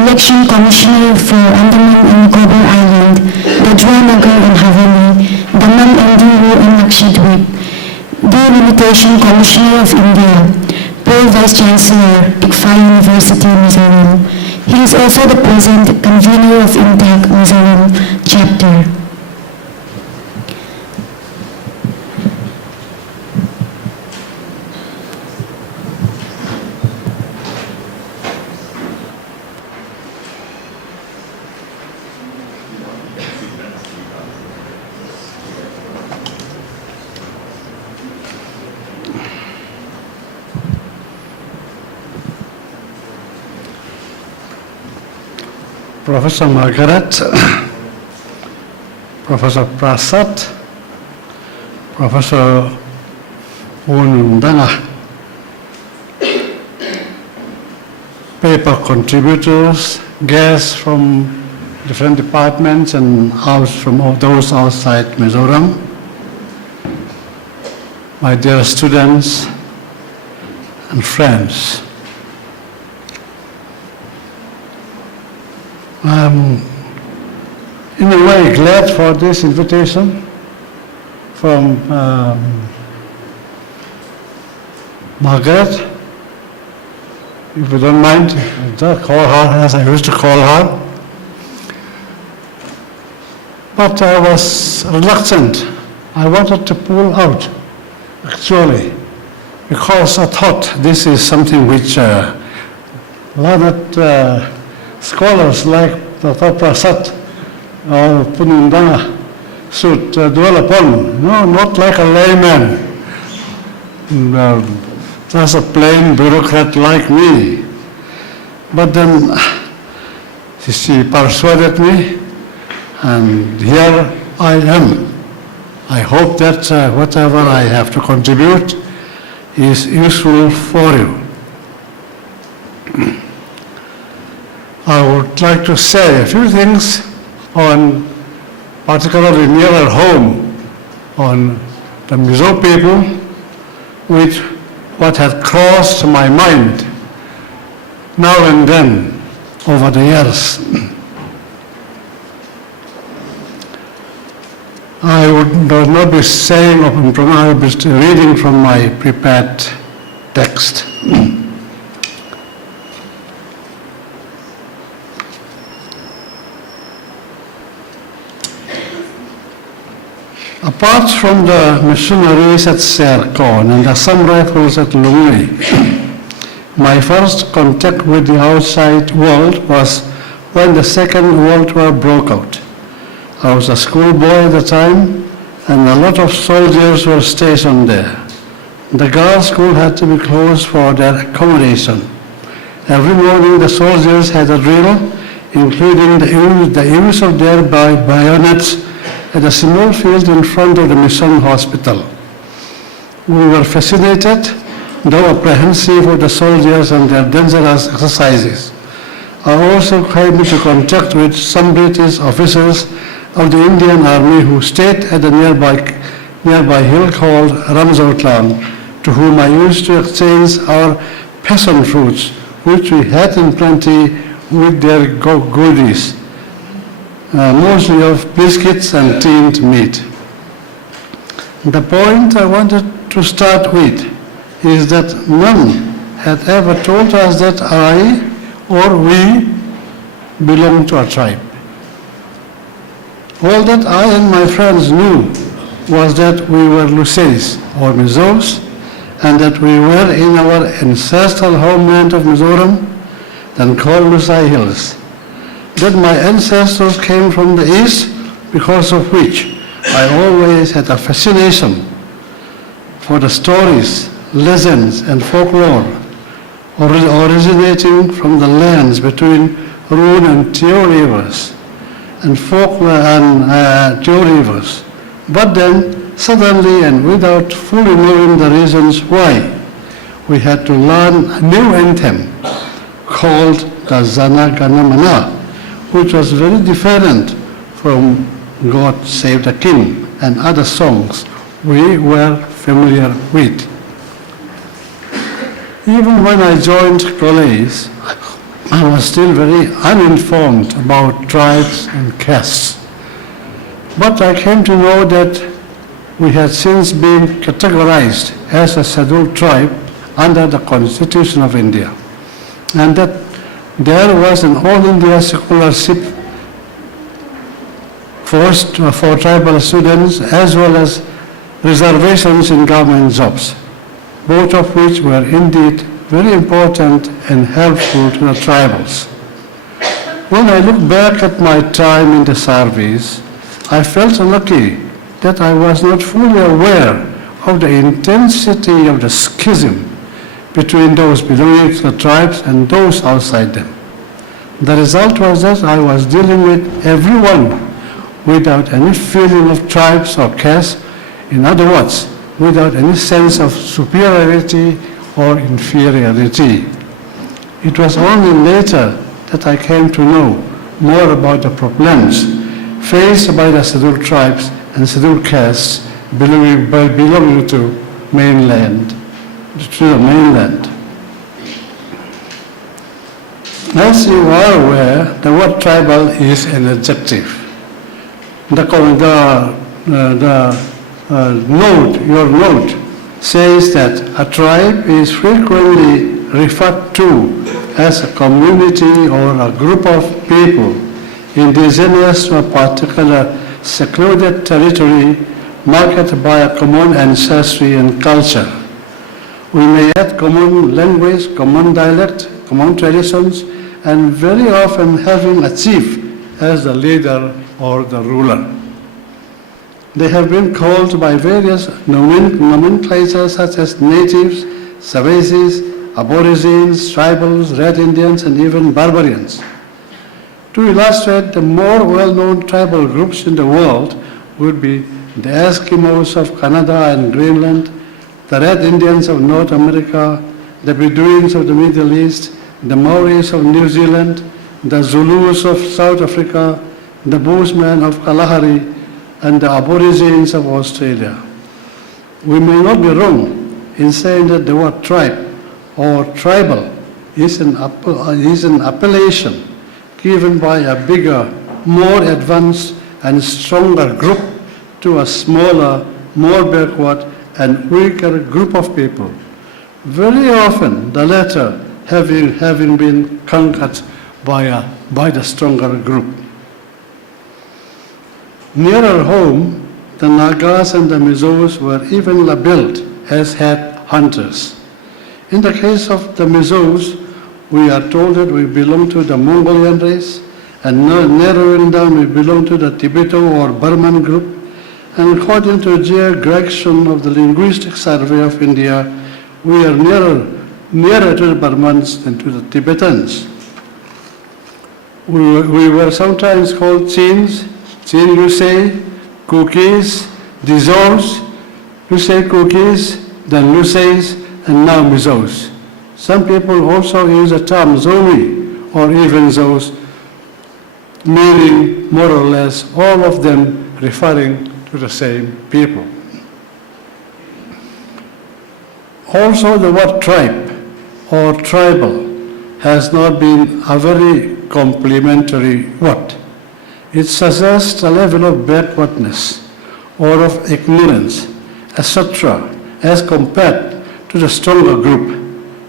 Election Commissioner for Andaman and Nicobar Island, Dadra-Nagar and Haveli, Daman and Diu and Lakshadweep, Delimitation Commissioner of India, Pro Vice Chancellor, Ikfa University, Mizoram. He is also the present convener of Untitled Mizoram Chapter. Professor Margaret, Professor Prasad, Professor Unundanga, paper contributors, guests from different departments and from those outside Mizoram, my dear students and friends. I'm in a way glad for this invitation from Margaret. If you don't mind, I'll call her as I used to call her. But I was reluctant. I wanted to pull out, actually, because I thought this is something which learned scholars like Dr. Prasad or Punundanga should dwell upon. No, not like a layman, just a plain bureaucrat like me. But then she persuaded me, and here I am. I hope that whatever I have to contribute is useful for you. I would like to say a few things on, particularly nearer home, on the Mizo people, which what had crossed my mind now and then over the years. I would not be saying, I would be reading from my prepared text. Apart from the missionaries at Serkon and the Assam Rifles at Lungri, my first contact with the outside world was when the Second World War broke out. I was a schoolboy at the time, and a lot of soldiers were stationed there. The girls' school had to be closed for their accommodation. Every morning the soldiers had a drill, including the use of their bayonets at a small field in front of the mission hospital. We were fascinated, though apprehensive of the soldiers and their dangerous exercises. I also came into contact with some British officers of the Indian Army who stayed at the nearby hill called Ramzotlang, to whom I used to exchange our passion fruits, which we had in plenty, with their goodies. Mostly of biscuits and tinned meat. The point I wanted to start with is that none had ever told us that I or we belong to a tribe. All that I and my friends knew was that we were Lusays or Mizos, and that we were in our ancestral homeland of Mizoram, then called Lusai Hills. That my ancestors came from the east, because of which I always had a fascination for the stories, legends, and folklore originating from the lands between Rhone and Teo rivers and Teo rivers. But then, suddenly and without fully knowing the reasons why, we had to learn a new anthem called the Jana Gana Mana, which was very different from God Save the King. and other songs we were familiar with. Even when I joined college, I was still very uninformed about tribes and castes. But I came to know that we had since been categorized as a scheduled tribe under the Constitution of India, and that there was an All India scholarship for tribal students as well as reservations in government jobs, both of which were indeed very important and helpful to the tribals. When I look back at my time in the service, I felt lucky that I was not fully aware of the intensity of the schism between those belonging to the tribes and those outside them. The result was that I was dealing with everyone without any feeling of tribes or caste, in other words, without any sense of superiority or inferiority. It was only later that I came to know more about the problems faced by the scheduled tribes and scheduled castes belonging to the mainland. As you are aware, the word tribal is an adjective. Your note says that a tribe is frequently referred to as a community or a group of people indigenous to a particular secluded territory marked by a common ancestry and culture. We may add common language, common dialect, common traditions, and very often having a chief as the leader or the ruler. They have been called by various nomenclatures such as natives, savages, aborigines, tribals, red Indians, and even barbarians. To illustrate, the more well-known tribal groups in the world would be the Eskimos of Canada and Greenland, the red Indians of North America, the Bedouins of the Middle East, the Maoris of New Zealand, the Zulus of South Africa, the Bushmen of Kalahari, and the Aborigines of Australia. We may not be wrong in saying that the word tribe or tribal is an appellation given by a bigger, more advanced and stronger group to a smaller, more backward and weaker group of people, very often the latter having been conquered by the stronger group. Nearer home, the Nagas and the Mizos were even labeled as head hunters. In the case of the Mizos, we are told that we belong to the Mongolian race, and narrowing down, we belong to the Tibeto or Burman group, and according to J. Gregson of the Linguistic Survey of India, we are nearer to the Burmans than to the Tibetans. We were sometimes called Chins, Chin Lusei, Cookies, Dizors, Lusei Cookies, then Luseis, and now Mizos. Some people also use the term Zomi or even Zos, meaning more or less all of them referring to the same people. Also, the word tribe or tribal has not been a very complimentary word. It suggests a level of backwardness or of ignorance, etc., as compared to the stronger group.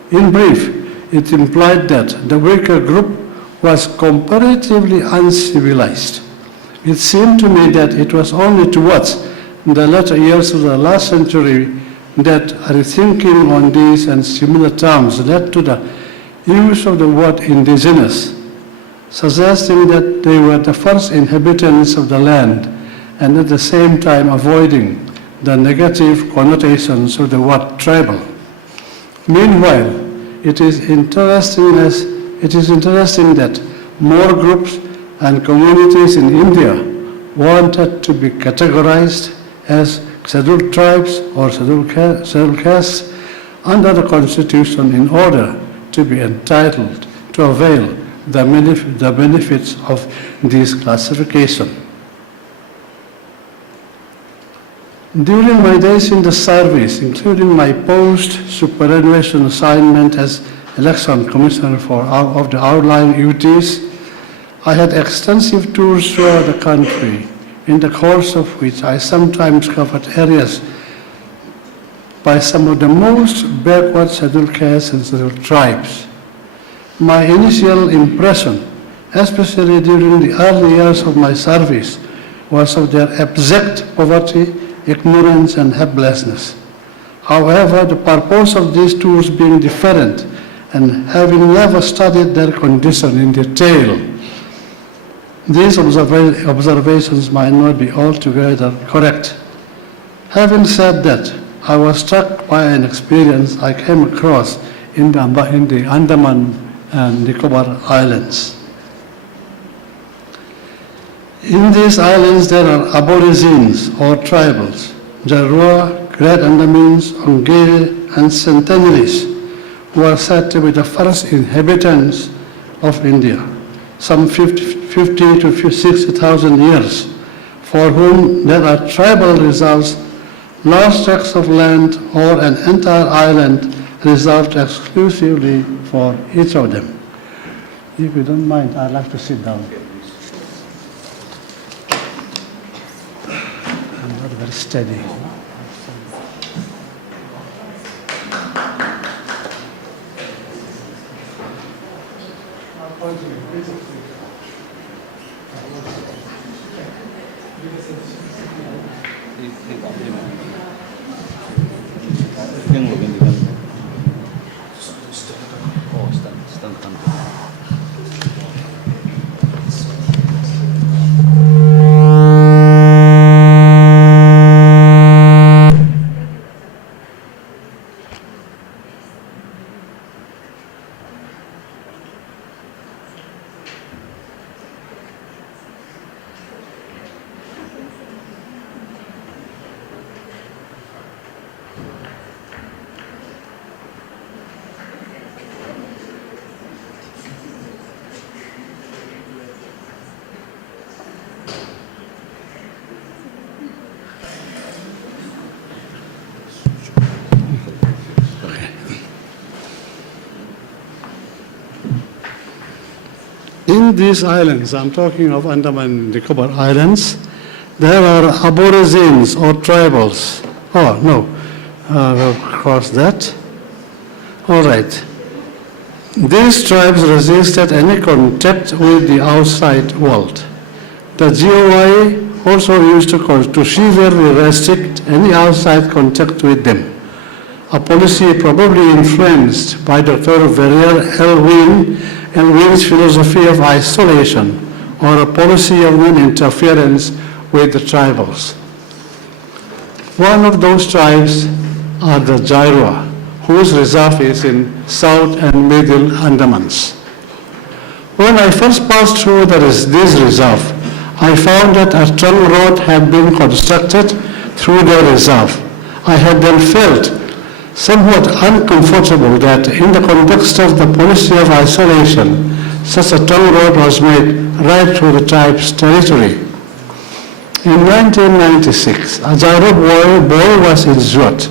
In brief, it implied that the weaker group was comparatively uncivilized. It seemed to me that it was only towards the latter years of the last century that rethinking on these and similar terms led to the use of the word indigenous, suggesting that they were the first inhabitants of the land and at the same time avoiding the negative connotations of the word tribal. Meanwhile, it is interesting that more groups and communities in India wanted to be categorized as scheduled tribes or scheduled castes under the Constitution in order to be entitled to avail the benefits of this classification. During my days in the service, including my post-superannuation assignment as Election Commissioner of the outlying UTs, I had extensive tours throughout the country, in the course of which I sometimes covered areas by some of the most backward scheduled castes and scheduled tribes. My initial impression, especially during the early years of my service, was of their abject poverty, ignorance, and helplessness. However, the purpose of these tours being different, and having never studied their condition in detail, these observations might not be altogether correct. Having said that, I was struck by an experience I came across in the Andaman and Nicobar Islands. In these islands there are aborigines or tribals, Jarua, Great Andamans, Ongale, and Centenaries, who are said to be the first inhabitants of India, some 50 to 60,000 years, for whom there are tribal reserves, large tracts of land or an entire island reserved exclusively for each of them. If you don't mind, I'd like to sit down. I'm not very steady. In these islands, I'm talking of Andaman and Nicobar Islands, there are aborigines or tribals. Oh, no, we'll cross that. All right. These tribes resisted any contact with the outside world. The GOI also used to severely restrict any outside contact with them, a policy probably influenced by Dr. Verrier L. Wing's philosophy of isolation, or a policy of non-interference with the tribals. One of those tribes are the Jairua, whose reserve is in South and Middle Andamans. When I first passed through this reserve, I found that a trunk road had been constructed through the reserve. I had then felt somewhat uncomfortable that in the context of the policy of isolation, such a trunk road was made right through the tribe's territory. In 1996, a Jairo boy was injured,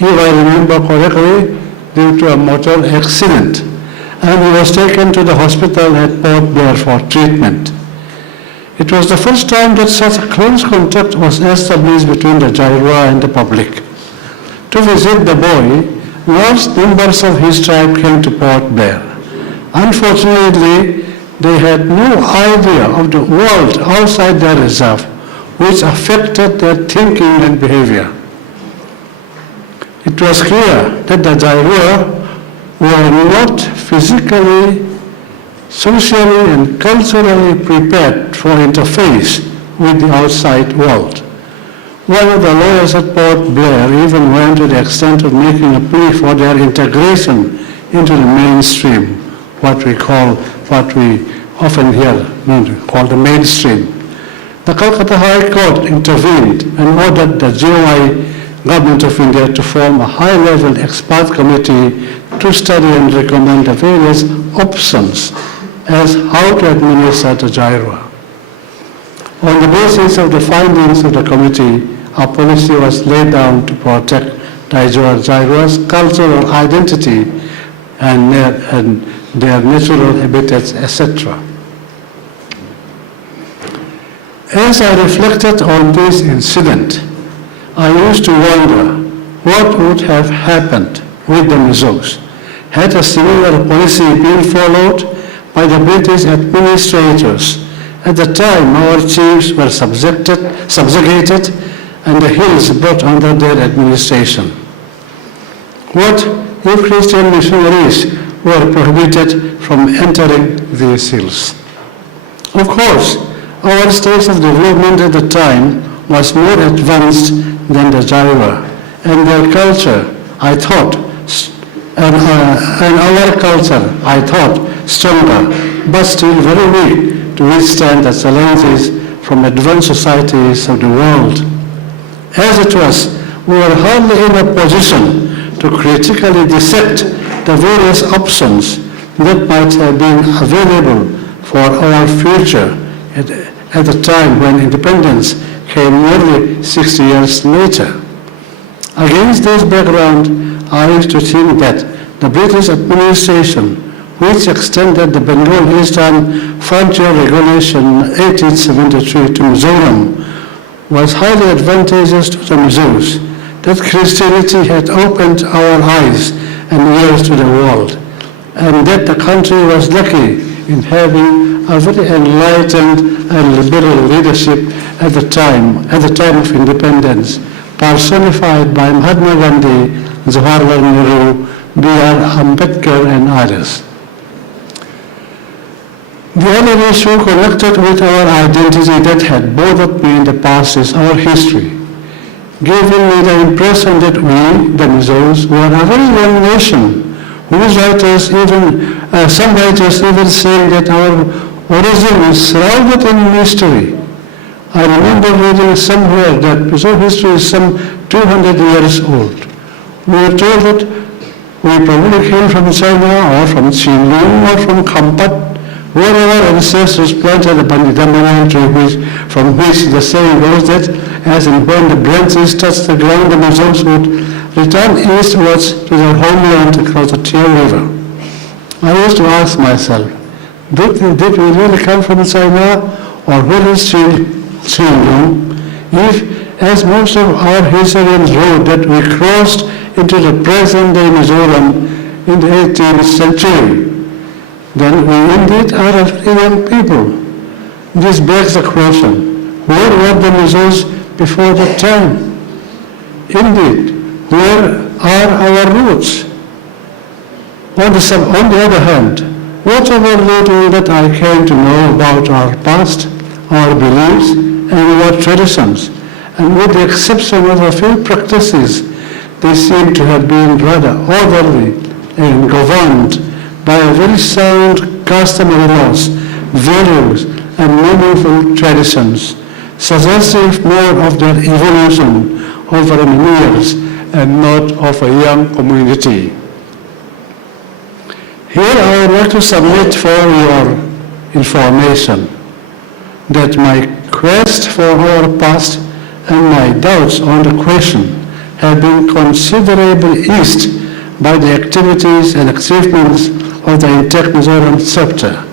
if I remember correctly, due to a motor accident, and he was taken to the hospital at Port Blair for treatment. It was the first time that such a close contact was established between the Jairua and the public. To visit the boy, large numbers of his tribe came to Port Blair. Unfortunately, they had no idea of the world outside their reserve, which affected their thinking and behavior. It was clear that the Jairua were not physically, socially, and culturally prepared for interface with the outside world. One of the lawyers at Port Blair even went to the extent of making a plea for their integration into the mainstream, what we often hear called the mainstream. The Calcutta High Court intervened and ordered the GOI Government of India to form a high-level expert committee to study and recommend the various options as how to administer the Jairua. On the basis of the findings of the committee, a policy was laid down to protect Jaguar's cultural identity and their natural habitats, etc. As I reflected on this incident, I used to wonder what would have happened with the Mizos had a similar policy been followed by the British administrators. At the time, our chiefs were subjugated and the hills brought under their administration. What if Christian missionaries were prohibited from entering these hills? Of course, our stage of development at the time was more advanced than the Jawa, and their culture, I thought, and our culture, I thought, stronger, but still very weak to withstand the challenges from advanced societies of the world. As it was, we were hardly in a position to critically dissect the various options that might have been available for our future at the time when independence came nearly 60 years later. Against this background, I used to think that the British administration, which extended the Bengal Eastern Frontier Regulation 1873 to Mizoram, was highly advantageous to the Mizos, that Christianity had opened our eyes and ears to the world, and that the country was lucky in having a very enlightened and liberal leadership at the time of independence, personified by Mahatma Gandhi, Jawaharlal Nehru, B.R. Ambedkar, and others. The other issue connected with our identity that had bothered me in the past is our history, giving me the impression that we, the Mizos, were a very young nation, whose writers some writers even saying that our origin is shrouded in mystery. I remember reading somewhere that Mizo history is some 200 years old. We were told that we probably came from China or from Qinglong or from Kampat, where our ancestors planted a banana tree from which the saying goes that as and when the branches touched the ground, the Mizos would return eastwards to their homeland across the Tier River. I used to ask myself, did we really come from China or where is Qinglong? If, as most of our historians wrote, that we crossed into the present-day Mizoram in the 18th century, then we indeed are a very young people. This begs the question, where were the Mizos before that time? Indeed, where are our roots? On the other hand, whatever little that I came to know about our past, our beliefs, and our traditions, and with the exception of a few practices, they seem to have been rather orderly and governed by a very sound customary laws, values, and meaningful traditions, suggestive more of their evolution over many years and not of a young community. Here I would like to submit for your information that my quest for our past and my doubts on the question have been considerably eased by the activities and achievements of the Intact Mizoram chapter.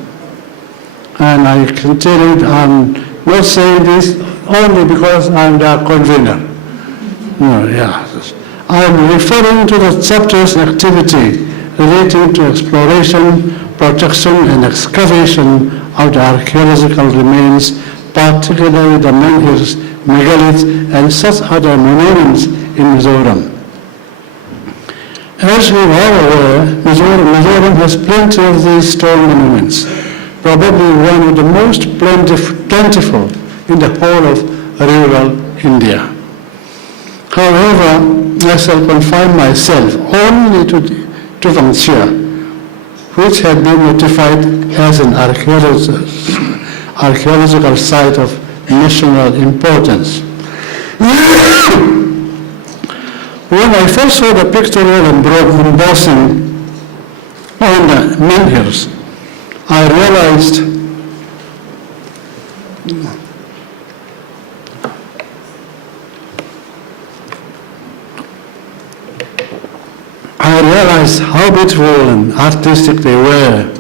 And I can tell you I'm not saying this only because I'm the convener. No, yeah. I'm referring to the chapter's activity relating to exploration, protection, and excavation of the archaeological remains, particularly the menhirs, megaliths, and such other monuments in Mizoram. As we are aware, Mizoram has plenty of these stone monuments, probably one of the most plentiful in the whole of rural India. However, I shall confine myself only to Vangshia, which had been notified as an archaeological site of national importance. When I first saw the pictorial embossing on the menhirs, I realized I realized how beautiful and artistic they were,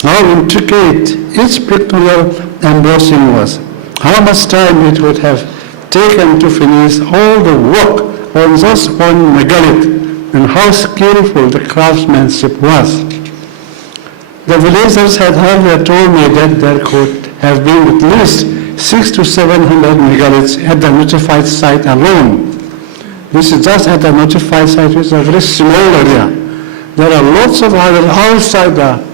how intricate each pictorial embossing was, how much time it would have taken to finish all the work on just one megalith, and how skillful the craftsmanship was. The villagers had earlier told me that there could have been at least 600 to 700 megaliths at the notified site alone. This is just at the notified site, which is a very small area. There are lots of other outside the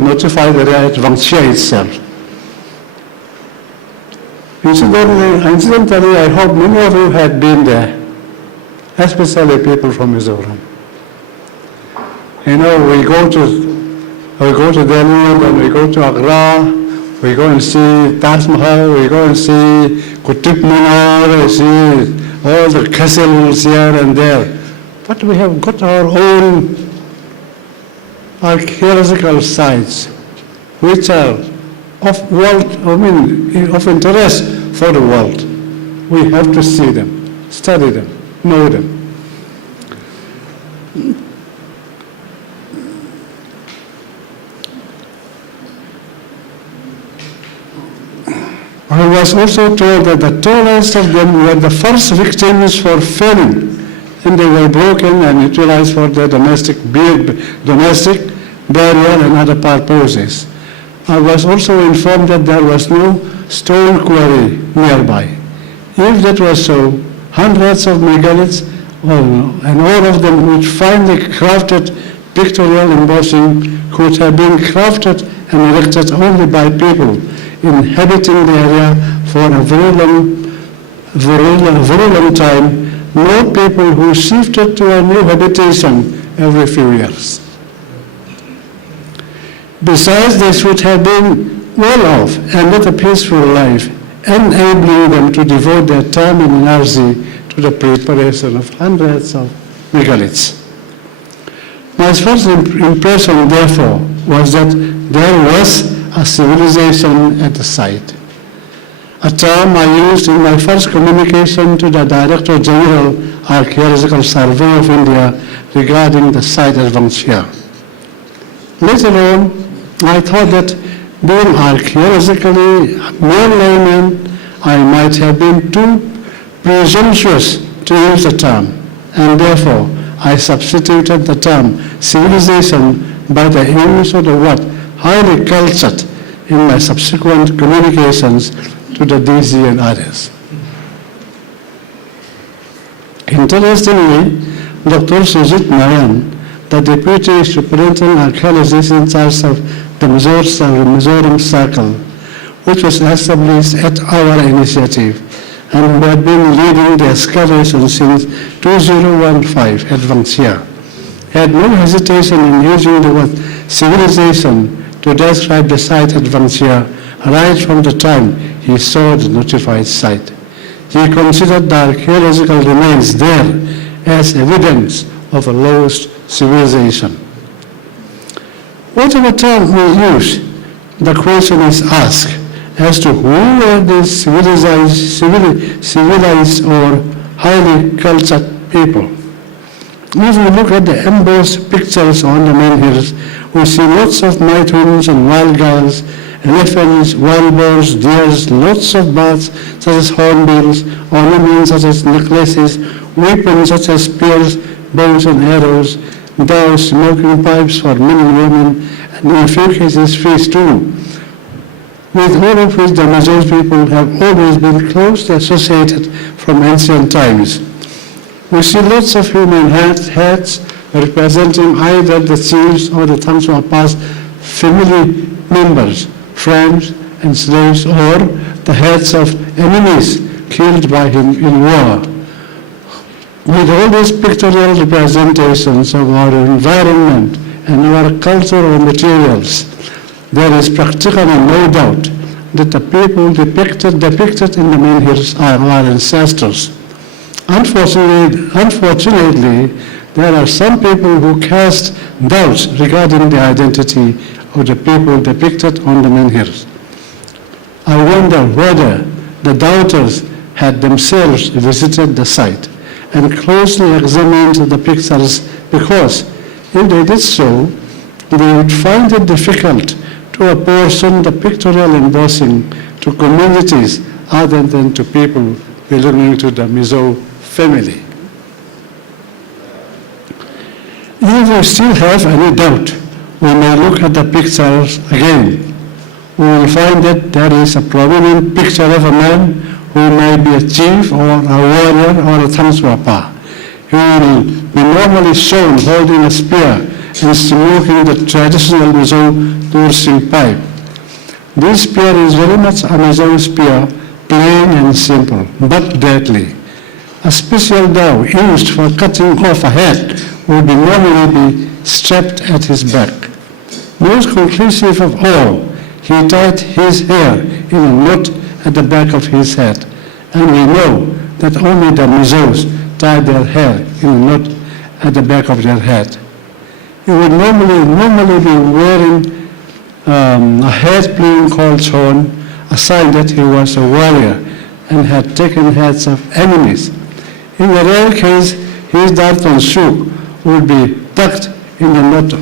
notified area at Vangxia itself. Incidentally, I hope many of you had been there, especially people from Mizoram. You know, we go to Delhi, then we go to Agra, we go and see Taj Mahal, we go and see Qutub Minar, we see all the castles here and there. But we have got our own archaeological sites, which are of interest for the world. We have to see them, study them, know them. I was also told that the tallest of them were the first victims for famine, and they were broken and utilized for their domestic burial and other purposes. I was also informed that there was no stone quarry nearby. If that was so, hundreds of megaliths, and all of them with finely crafted pictorial embossing could have been crafted and erected only by people inhabiting the area for a very long time, not people who shifted to a new habitation every few years. Besides, they should have been well off and led a peaceful life, enabling them to devote their time and energy to the preparation of hundreds of megaliths. My first impression, therefore, was that there was a civilization at the site, a term I used in my first communication to the Director General Archaeological Survey of India regarding the site at Vangxia. Later on, I thought that being archaeologically more layman, I might have been too presumptuous to use the term, and therefore I substituted the term civilization by the use of the word highly cultured in my subsequent communications to the DC and others. Interestingly, Dr. Sujit Nayan, the Deputy Superintendent Archaeologist in charge of the Mizoram Circle, which was established at our initiative and who had been leading the excavation since 2015 at Vangxia, had no hesitation in using the word civilization to describe the site at Vangxia right from the time he saw the notified site. He considered the archaeological remains there as evidence of a lost civilization. Whatever term we use, the question is asked as to who were these civilized or highly cultured people. If we look at the embossed pictures on the menhirs, we see lots of mithens and wild girls, elephants, wild boars, deers, lots of birds such as hornbills, ornaments such as necklaces, weapons such as spears, bows and arrows, doves, smoking pipes for men and women, and in a few cases fish too, with all of which the Mizoram people have always been closely associated from ancient times. We see lots of human heads representing either the chiefs or the thumbs of past family members, friends and slaves, or the heads of enemies killed by him in war. With all these pictorial representations of our environment and our cultural materials, there is practically no doubt that the people depicted in the menhirs are our ancestors. Unfortunately, there are some people who cast doubts regarding the identity of the people depicted on the menhirs. I wonder whether the doubters had themselves visited the site and closely examined the pictures because if they did so, they would find it difficult to apportion the pictorial embossing to communities other than to people belonging to the Mizo family. If we still have any doubt, we may look at the pictures again. We will find that there is a prominent picture of a man who may be a chief or a warrior or a Thamswapa. He will be normally shown holding a spear and smoking the traditional Mizo Tursing pipe. This spear is very much a Mizo spear, plain and simple, but deadly. A special dao used for cutting off a head would normally be strapped at his back. Most conclusive of all, he tied his hair in a knot at the back of his head, and we know that only the Mizos tie their hair in a knot at the back of their head. He would normally be wearing a head plume called horn, a sign that he was a warrior and had taken heads of enemies. In the rare case, his Darton shoe would be tucked in the knot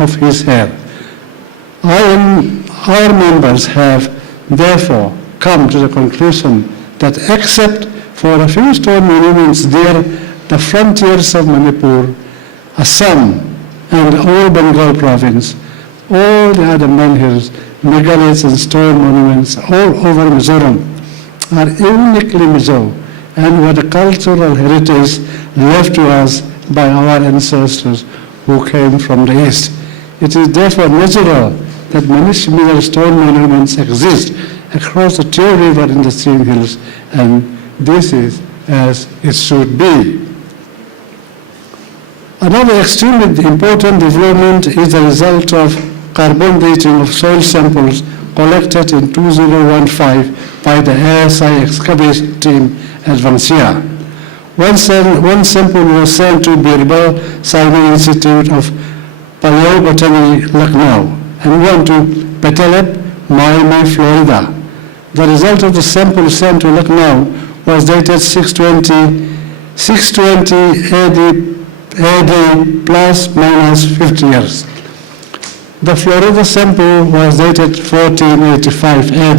of his hair. Our members have therefore come to the conclusion that except for a few stone monuments near the frontiers of Manipur, Assam, and the old Bengal province, all the other menhirs, megaliths, and stone monuments all over Mizoram are uniquely Mizo and were the cultural heritage left to us by our ancestors who came from the east. It is therefore natural that many similar stone monuments exist across the Teo River in the Siem Hills, and this is as it should be. Another extremely important development is the result of carbon dating of soil samples collected in 2015 by the ASI excavation team at Vangsia. One sample was sent to Birbal Science Institute of Paleobotany, Lucknow, and one to Petalep, Miami, Florida. The result of the sample sent to Lucknow was dated 620 AD plus minus 50 years. The Florida sample was dated 1485 AD.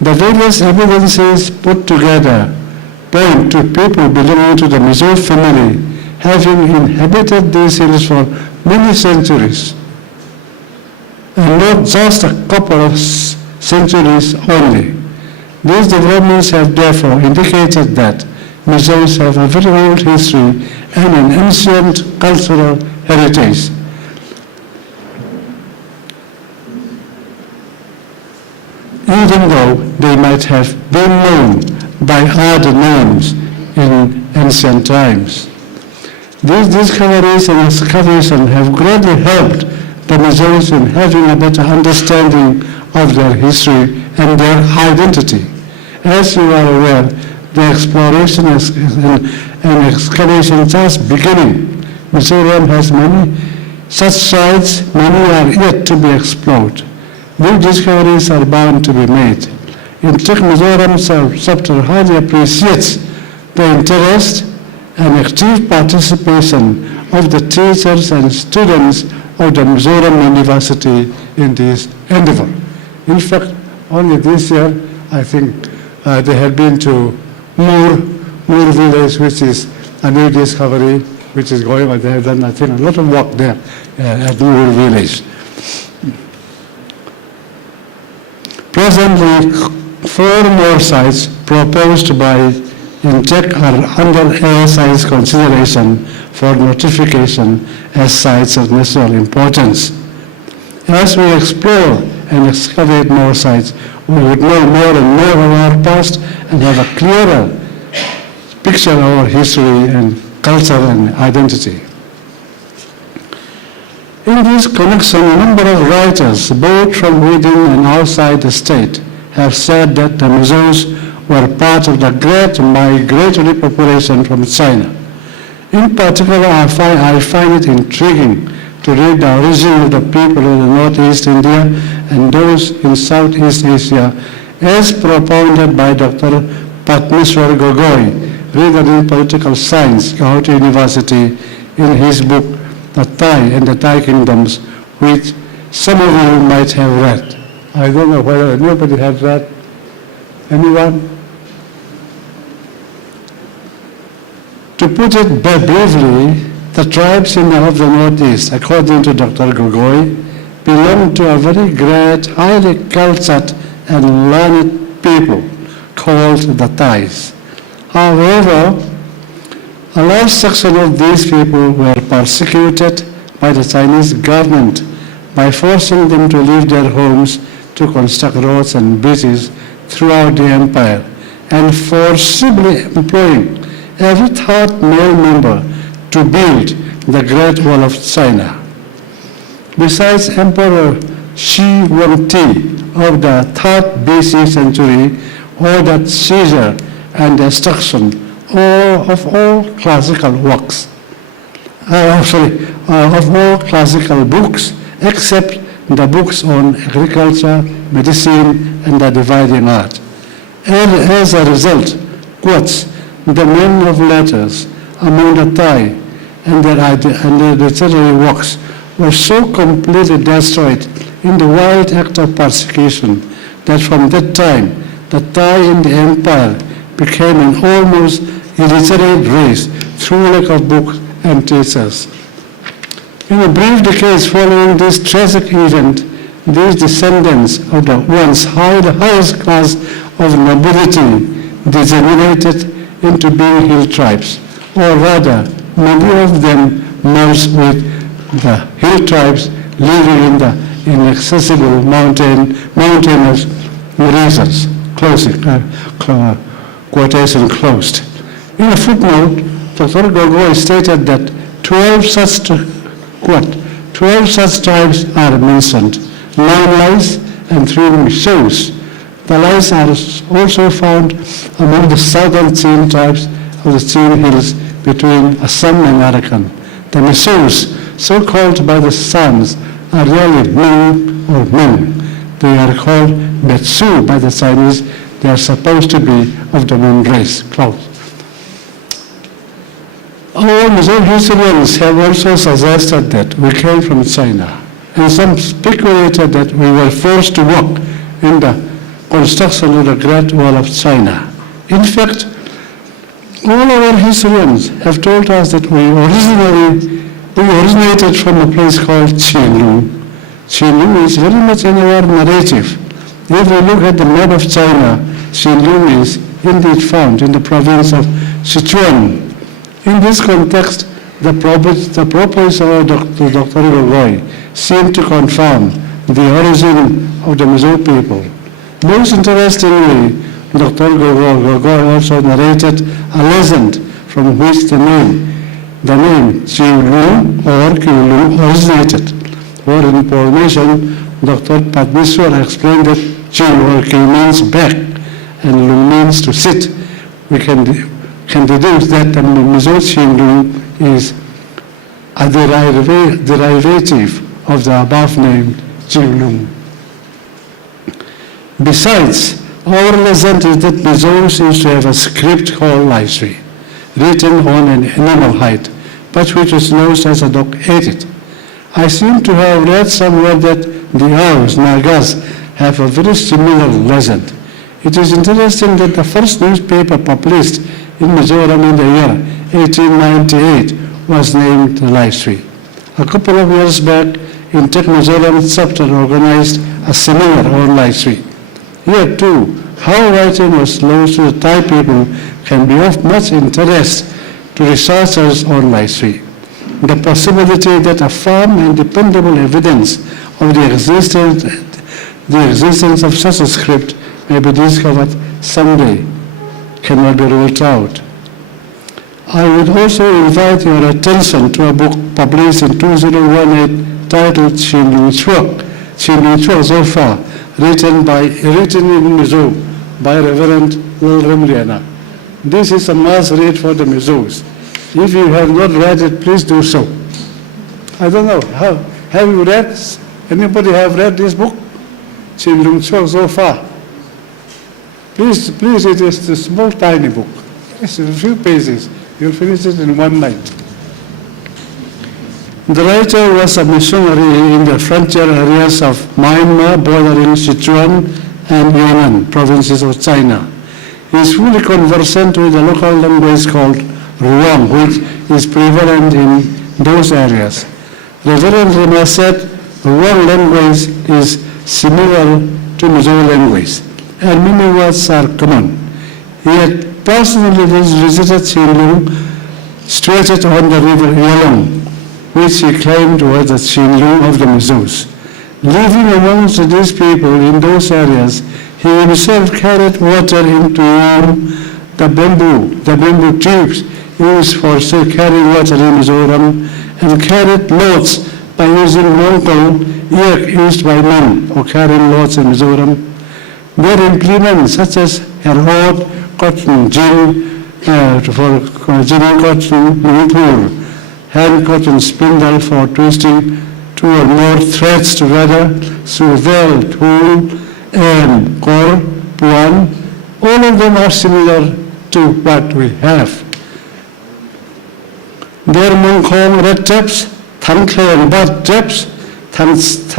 The various evidences put together point to people belonging to the Mizo family having inhabited these hills for many centuries, and not just a couple of centuries only. These developments have therefore indicated that Mizos have a very old history and an ancient cultural heritage. Even though they might have been known by other names in ancient times. These discoveries and excavations have greatly helped the Mizos in having a better understanding of their history and their identity. As you are aware, the exploration and excavation just beginning. Mizoram has many such sites, many are yet to be explored. New discoveries are bound to be made. In Tech Mizoram chapter highly appreciates the interest and active participation of the teachers and students of the Mizoram University in this endeavor. In fact, only this year, I think they have been to Moor village, which is a new discovery, which is going on. They have done, I think, a lot of work there at Moor village. Presently, 4 more sites proposed by INTEC are under ASI's consideration for notification as sites of national importance. As we explore and excavate more sites, we would know more and more of our past and have a clearer picture of our history and culture and identity. In this connection, a number of writers, both from within and outside the state, have said that the Mizos were part of the great migratory population from China. In particular, I find it intriguing to read the origin of the people of the Northeast India and those in Southeast Asia as propounded by Dr. Patmeswar Gogoi, reader in political science, Gauhati University, in his book, The Thai and the Thai Kingdoms, which some of you might have read. I don't know whether anybody has read. Anyone? To put it briefly, the tribes of the Northeast, according to Dr. Gogoi, belong to a very great, highly cultured and learned people called the Thais. However, a large section of these people were persecuted by the Chinese government by forcing them to leave their homes to construct roads and bridges throughout the empire and forcibly employing every third male member to build the Great Wall of China. Besides Emperor Shi Huangdi of the 3rd BC century ordered seizure and destruction of all classical works, of all classical books except the books on agriculture, medicine, and the dividing art. And as a result, quotes, the men of letters among the Thai and their literary works were so completely destroyed in the wild act of persecution that from that time the Thai in the empire became an almost illiterate race through lack of books and teachers. In a brief decades following this tragic event, these descendants of the once highest class of nobility degenerated into being hill tribes, or rather, many of them merged with the hill tribes living in the inaccessible mountainous regions. Quotation closed. In a footnote, Dr. Gogoi stated that 12 such tribes are mentioned, 9 Lais and 3 Mizos. The Lais are also found among the southern Chin tribes of the Chin Hills between Assam and Arakan. The Mizos, so called by the Sans, are really Ming or Meng. They are called Betsu by the Chinese. They are supposed to be of the Ming race. Close. Our Mizo historians have also suggested that we came from China, and some speculated that we were forced to work in the construction of the Great Wall of China. In fact, all our historians have told us that we originated from a place called Qinlu. Qinlu is very much in our narrative. If we look at the map of China, Qinlu is indeed found in the province of Sichuan. In this context, the proposal of Dr. Gogoi seemed to confirm the origin of the Mizo people. Most interestingly, Dr. Gogoi also narrated a legend from which the name Qinlu or Qinlu originated. For information, Dr. Padmeswar explained that Qi or Qi means back and Lu means to sit. We can deduce that the Mizo Qinlu is a derivative of the above named Qinlu. Besides, our legend is that Mizos used to have a script called Laisri, written on an enamel hide, but which was known as a dog edit. I seem to have read somewhere that the Aos, Nagas, have a very similar legend. It is interesting that the first newspaper published in Mizoram in the year 1898 was named Laisri. A couple of years back, in Tech Mizoram chapter organized a seminar on Laisri. Here too, how writing was close to the Thai people can be of much interest to researchers on Laisri. The possibility that a firm and dependable evidence of the existence of such a script may be discovered someday cannot be ruled out. I would also invite your attention to a book published in 2018 titled Qinlu Chuo so far, written in Mizo by Reverend William Liana. This is a must read for the Mizos. If you have not read it, please do so. I don't know, have you read? Anybody have read this book? Qinlu Chuo so far. Please, it is a small, tiny book. It's a few pages. You'll finish it in one night. The writer was a missionary in the frontier areas of Myanmar bordering Sichuan and Yunnan provinces of China. He is fully conversant with the local language called Ruang, which is prevalent in those areas. Reverend Rima said Ruang language is similar to Mizo language, and many words are common. He had personally visited Chinlung, situated on the river Yalong, which he claimed was the Chinlung of the Mizos. Living amongst these people in those areas, he himself carried water into the bamboo tubes used for carrying water in Mizoram, and carried loads by using local yak used by men for carrying loads in Mizoram. Their implements such as a rod, cotton gin, for ginning cotton, manipur, hand cotton spindle for twisting two or more threads together, suvel, tool, and kor, puan, all of them are similar to what we have. Their Mongkong red taps, Thankhe bud taps, Thanse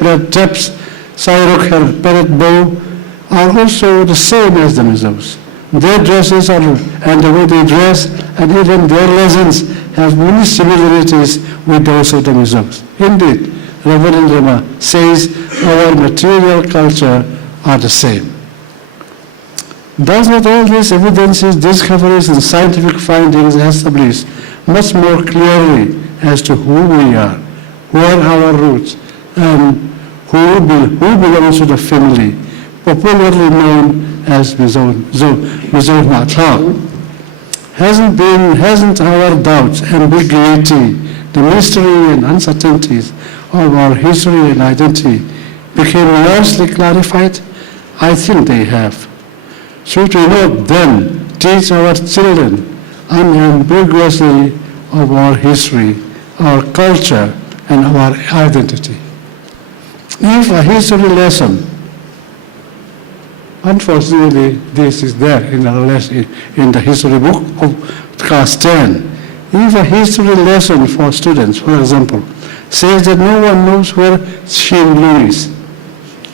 red taps, Sairok parrot bow are also the same as the Mizos. Their dresses and the way they dress and even their lessons have many similarities with those of the Mizos. Indeed, Reverend Rima says our material culture are the same. Does not all these evidences, discoveries, and scientific findings establish much more clearly as to who we are, where our roots, and who belongs to the family, popularly known as Mizoram? Hasn't our doubts, ambiguity, the mystery and uncertainties of our history and identity became largely clarified? I think they have. Should we not then teach our children unambiguously of our history, our culture, and our identity? If a history lesson, unfortunately this is there in the history book of class 10, if a history lesson for students, for example, says that no one knows where Chinlung is,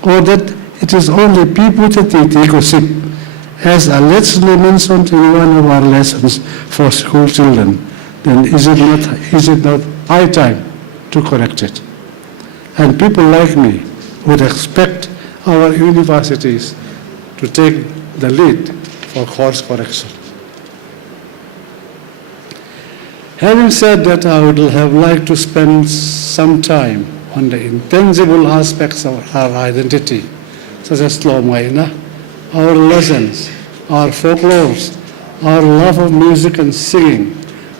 or that it is only Piputati as allegedly mentioned in one of our lessons for school children, then is it not high time to correct it? And people like me would expect our universities to take the lead for course correction. Having said that, I would have liked to spend some time on the intangible aspects of our identity, such as Tlomaina, our lessons, our folklores, our love of music and singing,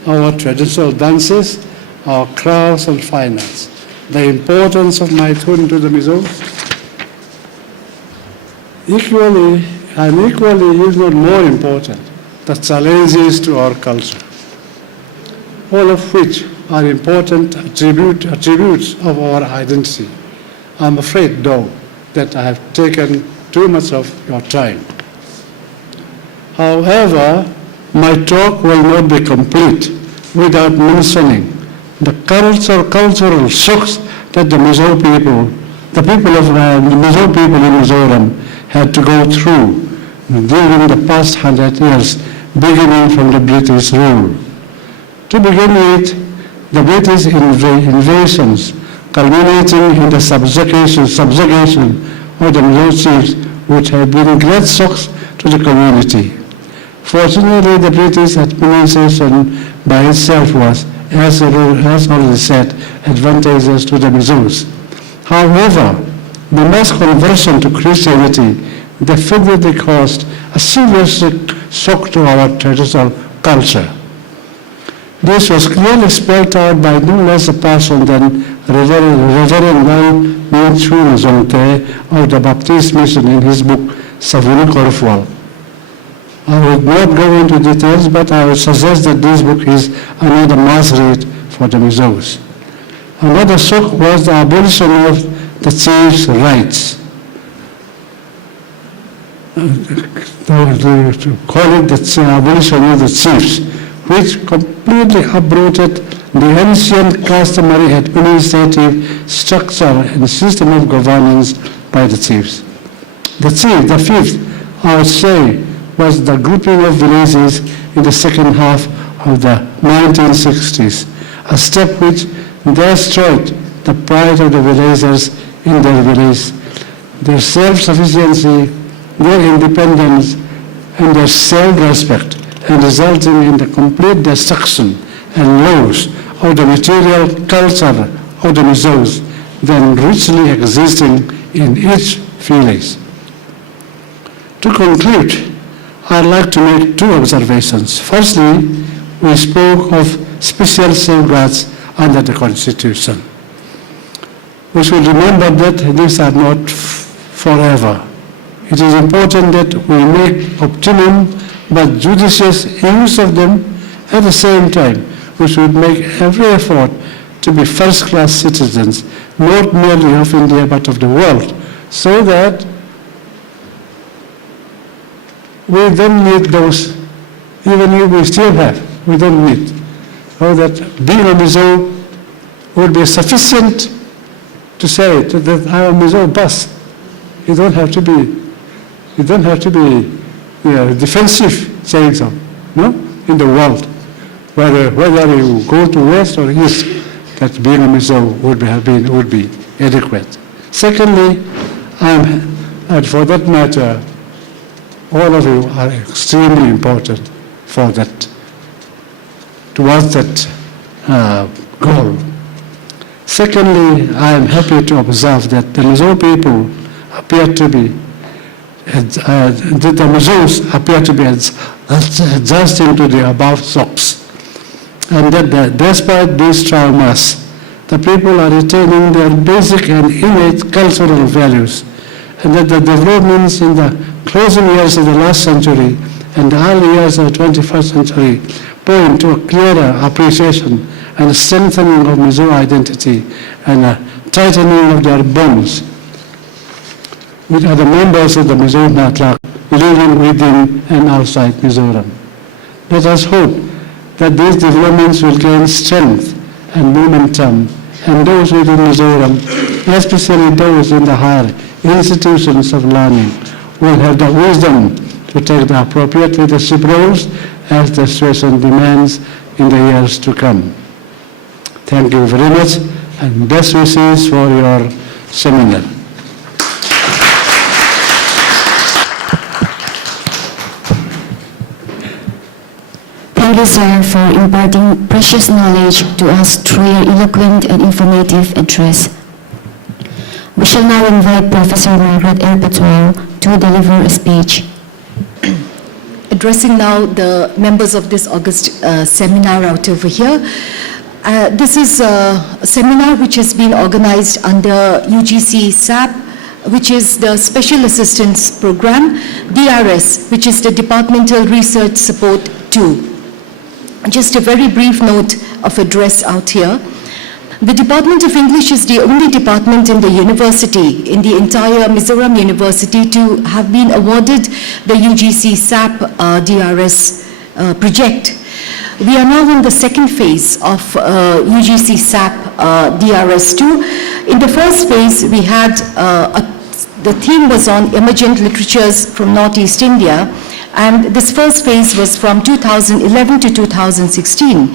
our traditional dances, our crafts and fine arts, the importance of knighthood to the Mizos. Equally, if not more important, the challenges to our culture, all of which are important attributes of our identity. I'm afraid, though, that I have taken too much of your time. However, my talk will not be complete without mentioning the cultural shocks that the Mizo people, the Mizo people in Mizoram had to go through during the past 100 years, beginning from the British rule. To begin with, the British invasions, culminating in the subjugation of the Mizo chiefs, which have been great shocks to the community. Fortunately, the British administration by itself was, as already said, advantageous to the Mizos. However, the mass conversion to Christianity definitely caused a serious shock to our traditional culture. This was clearly spelled out by no less a person than Reverend Zonte of the Baptist Mission in his book, Savuni Korfwal. I will not go into details, but I would suggest that this book is another mass read for the Mizos. Another shock was the abolition of the chief's rights. to call it the abolition of the chiefs, which completely uprooted the ancient customary administrative structure and system of governance by the chiefs. The fifth, I would say, was the grouping of villages in the second half of the 1960s, a step which destroyed the pride of the villagers in their village, their self-sufficiency, their independence, and their self-respect, and resulting in the complete destruction and loss of the material culture of the Mizos, then richly existing in each village. To conclude, I'd like to make two observations. Firstly, we spoke of special safeguards under the Constitution. We should remember that these are not forever. It is important that we make optimum but judicious use of them. At the same time, we should make every effort to be first-class citizens, not merely of India but of the world, so that we don't need those, even if we still have, we don't need. So that being a Mizo would be sufficient to say that I am a Mizo bus. You don't have to be defensive saying so, no? In the world, whether you go to west or east, that being a Mizo would be adequate. Secondly, and for that matter, all of you are extremely important for that, towards that goal. Secondly, I am happy to observe that the Mizo people appear to be, the Mizos appear to be adjusting to the above shocks, and that despite these traumas, the people are retaining their basic and innate cultural values, and that the developments in the closing years of the last century and the early years of the 21st century point to a clearer appreciation and strengthening of Mizo identity and a tightening of their bonds with other members of the Mizo Natlak living within and outside Mizoram. Let us hope that these developments will gain strength and momentum, and those within Mizoram, especially those in the higher institutions of learning, will have the wisdom to take the appropriate leadership roles as the situation demands in the years to come. Thank you very much, and best wishes for your seminar. Thank you, sir, for imparting precious knowledge to us through your eloquent and informative address. We shall now invite Professor Margaret L. Petwell to deliver a speech. Addressing now the members of this August seminar out over here. This is a seminar which has been organized under UGC SAP, which is the Special Assistance Program, DRS, which is the Departmental Research Support 2. Just a very brief note of address out here. The Department of English is the only department in the university, in the entire Mizoram University, to have been awarded the UGC SAP DRS project. We are now in the second phase of UGC SAP DRS2. In the first phase, we had, the theme was on emergent literatures from Northeast India, and this first phase was from 2011 to 2016.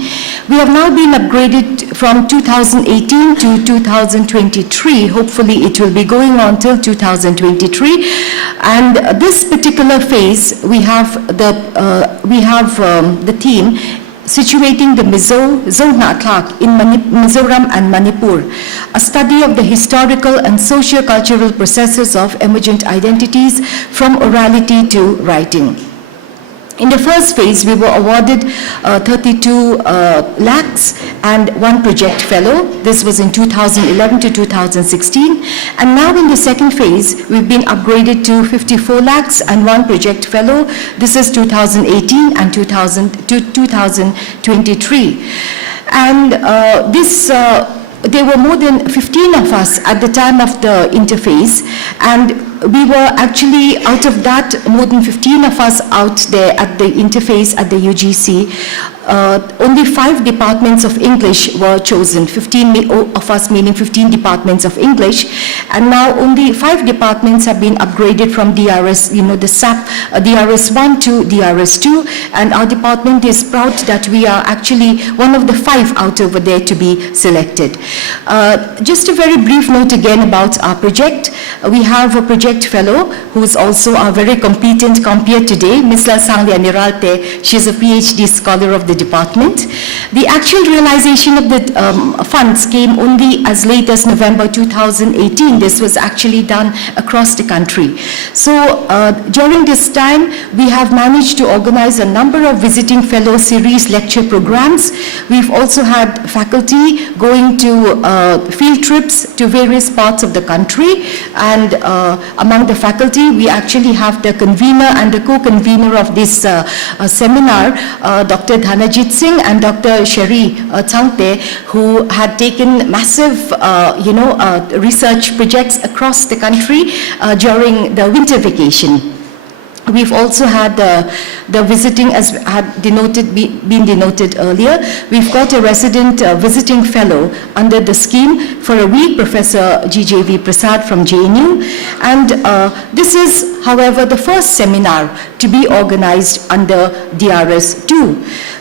We have now been upgraded from 2018 to 2023. Hopefully it will be going on till 2023. And this particular phase, we have the theme situating the Mizo Natlak in Mizoram and Manipur, a study of the historical and socio-cultural processes of emergent identities from orality to writing. In the first phase, we were awarded 32 lakhs and 1 project fellow. This was in 2011 to 2016. And now in the second phase, we've been upgraded to 54 lakhs and 1 project fellow. This is 2018 and 2023. And there were more than 15 of us at the time of the interface, and we were actually, out of that, more than 15 of us out there at the interface at the UGC. Only 5 departments of English were chosen, 15 of us meaning 15 departments of English, and now only 5 departments have been upgraded from DRS, the SAP DRS1 to DRS2, and our department is proud that we are actually one of the 5 out over there to be selected. Just a very brief note again about our project. We have a project fellow who is also our very competent compeer today, Ms. Sanglia Niralte. She is a PhD scholar of the department. The actual realization of the funds came only as late as November 2018. This was actually done across the country. So during this time, we have managed to organize a number of visiting fellow series lecture programs. We've also had faculty going to field trips to various parts of the country, and among the faculty, we actually have the convener and the co-convener of this seminar, Dr. Dhanajit Singh and Dr. Sheri Changte, who had taken massive, research projects across the country during the winter vacation. We've also had the visiting, as had been denoted earlier, we've got a resident visiting fellow under the scheme for a week, Professor GJV Prasad from JNU. And this is, however, the first seminar to be organized under DRS2.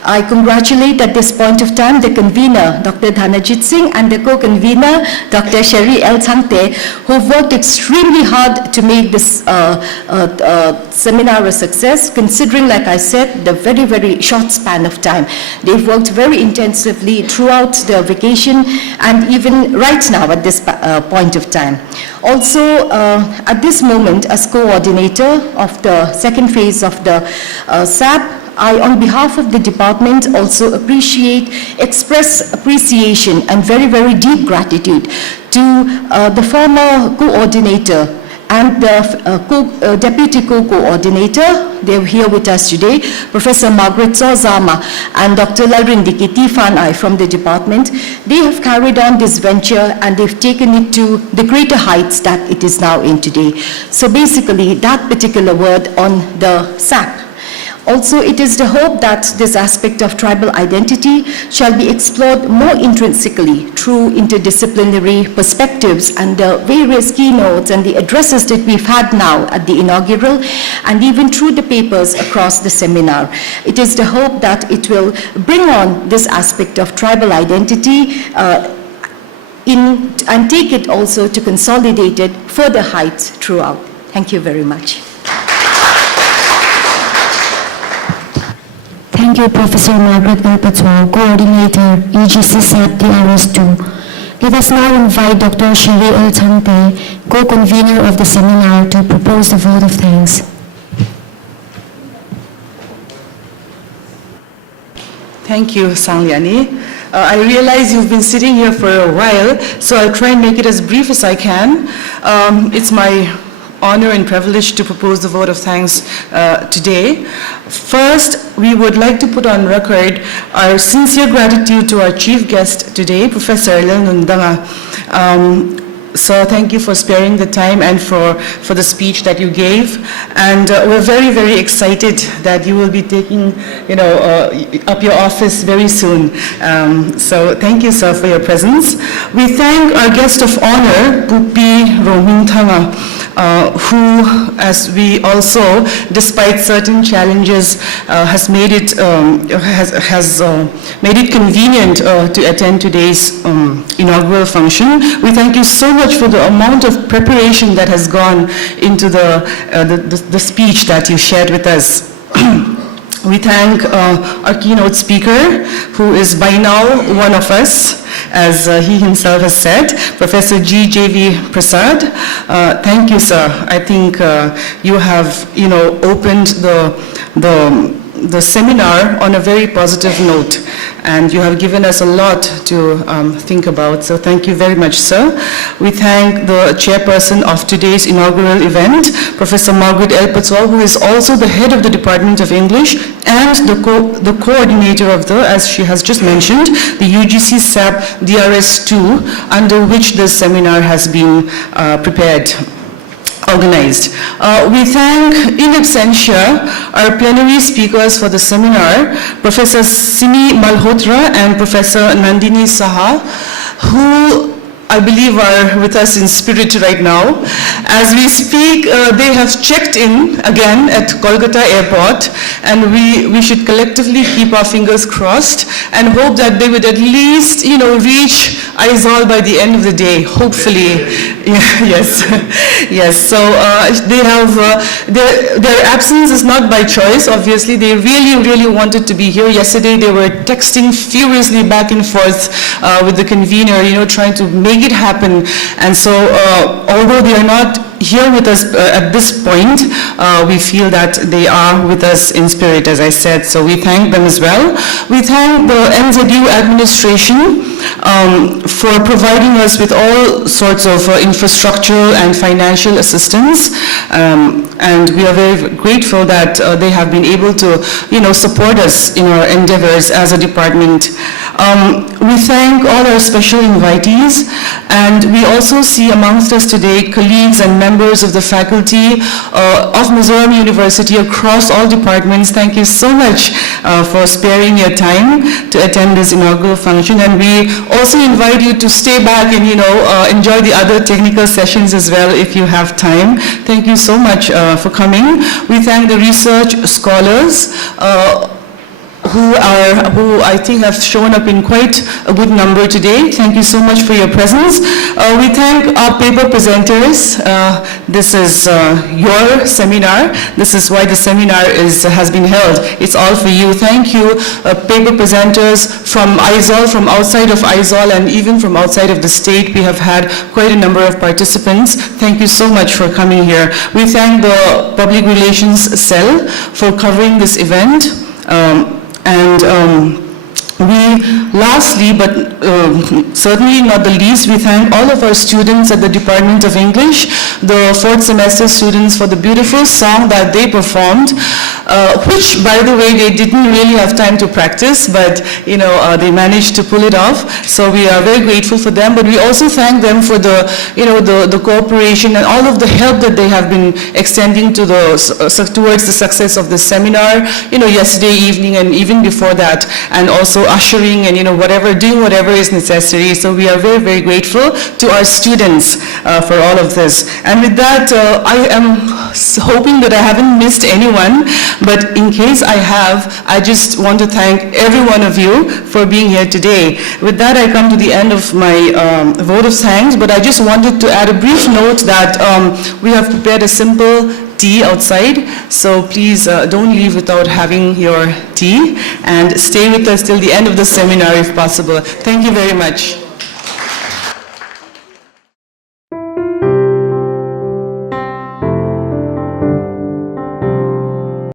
I congratulate at this point of time the convener, Dr. Dhanajit Singh, and the co-convener, Dr. Sheri L. Changte, who've worked extremely hard to make this seminar a success, considering, like I said, the very, very short span of time. They've worked very intensively throughout the vacation and even right now at this point of time. Also, at this moment, as coordinator of the second phase of the SAP, I, on behalf of the department, also express appreciation and very, very deep gratitude to the former coordinator and the deputy co-coordinator. They're here with us today, Professor Margaret Zama and Dr. Lalrindiki Tifanai from the department. They have carried on this venture and they've taken it to the greater heights that it is now in today. So basically, that particular word on the SAP. Also, it is the hope that this aspect of tribal identity shall be explored more intrinsically through interdisciplinary perspectives and the various keynotes and the addresses that we've had now at the inaugural, and even through the papers across the seminar. It is the hope that it will bring on this aspect of tribal identity and take it also to consolidate it further heights throughout. Thank you very much. Thank you, Professor Margaret L. Patwal, Coordinator, UGC SAP DRS2. Let us now invite Dr. Sheri L. Changte, Co-Convener of the seminar, to propose the vote of thanks. Thank you, Sangliani. I realize you've been sitting here for a while, so I'll try and make it as brief as I can. It's my honor and privilege to propose the vote of thanks today. First, we would like to put on record our sincere gratitude to our chief guest today, Professor Nundanga. So thank you for sparing the time and for the speech that you gave. And we're very, very excited that you will be taking, up your office very soon. So thank you, sir, for your presence. We thank our guest of honor, Pupi Romintanga, who, as we also, despite certain challenges, has made it made it convenient to attend today's inaugural function. We thank you so much for the amount of preparation that has gone into the speech that you shared with us. We thank our keynote speaker, who is by now one of us, as he himself has said, Professor GJV Prasad. Thank you, sir. I think you have, opened the seminar on a very positive note, and you have given us a lot to think about. So thank you very much, sir. We thank the chairperson of today's inaugural event, Professor Margaret L. Patwal, who is also the head of the Department of English and the coordinator of as she has just mentioned, the UGC SAP DRS2, under which this seminar has been prepared. Organised. We thank in absentia our plenary speakers for the seminar, Professor Simi Malhotra and Professor Nandini Saha, who I believe are with us in spirit right now. As we speak, they have checked in again at Kolkata airport, and we should collectively keep our fingers crossed and hope that they would at least, reach Aizawl by the end of the day, hopefully. Yes, yes. So they have, their absence is not by choice, obviously. They really wanted to be here. Yesterday they were texting furiously back and forth with the convener, trying to make it happen. And so although they are not here with us at this point, we feel that they are with us in spirit, as I said, so we thank them as well. We thank the NZU administration for providing us with all sorts of infrastructure and financial assistance, and we are very grateful that they have been able to, support us in our endeavors as a department. We thank all our special invitees, and we also see amongst us today colleagues and members of the faculty of Mizoram University across all departments. Thank you so much for sparing your time to attend this inaugural function, and we also invite you to stay back and enjoy the other technical sessions as well if you have time. Thank you so much for coming. We thank the research scholars who I think have shown up in quite a good number today. Thank you so much for your presence. We thank our paper presenters. This is your seminar. This is why the seminar has been held. It's all for you. Thank you, paper presenters from Aizawl, from outside of Aizawl, and even from outside of the state. We have had quite a number of participants. Thank you so much for coming here. We thank the Public Relations Cell for covering this event. We lastly, but certainly not the least, we thank all of our students at the Department of English, the fourth semester students, for the beautiful song that they performed, which, by the way, they didn't really have time to practice, but they managed to pull it off. So we are very grateful for them. But we also thank them for the the cooperation and all of the help that they have been extending to towards the success of the seminar. Yesterday evening and even before that, and also ushering and doing whatever is necessary. So we are very grateful to our students for all of this. And with that, I am hoping that I haven't missed anyone, but in case I have, I just want to thank every one of you for being here today. With that, I come to the end of my vote of thanks, but I just wanted to add a brief note that we have prepared a simple tea outside, so please don't leave without having your tea, and stay with us till the end of the seminar if possible. Thank you very much.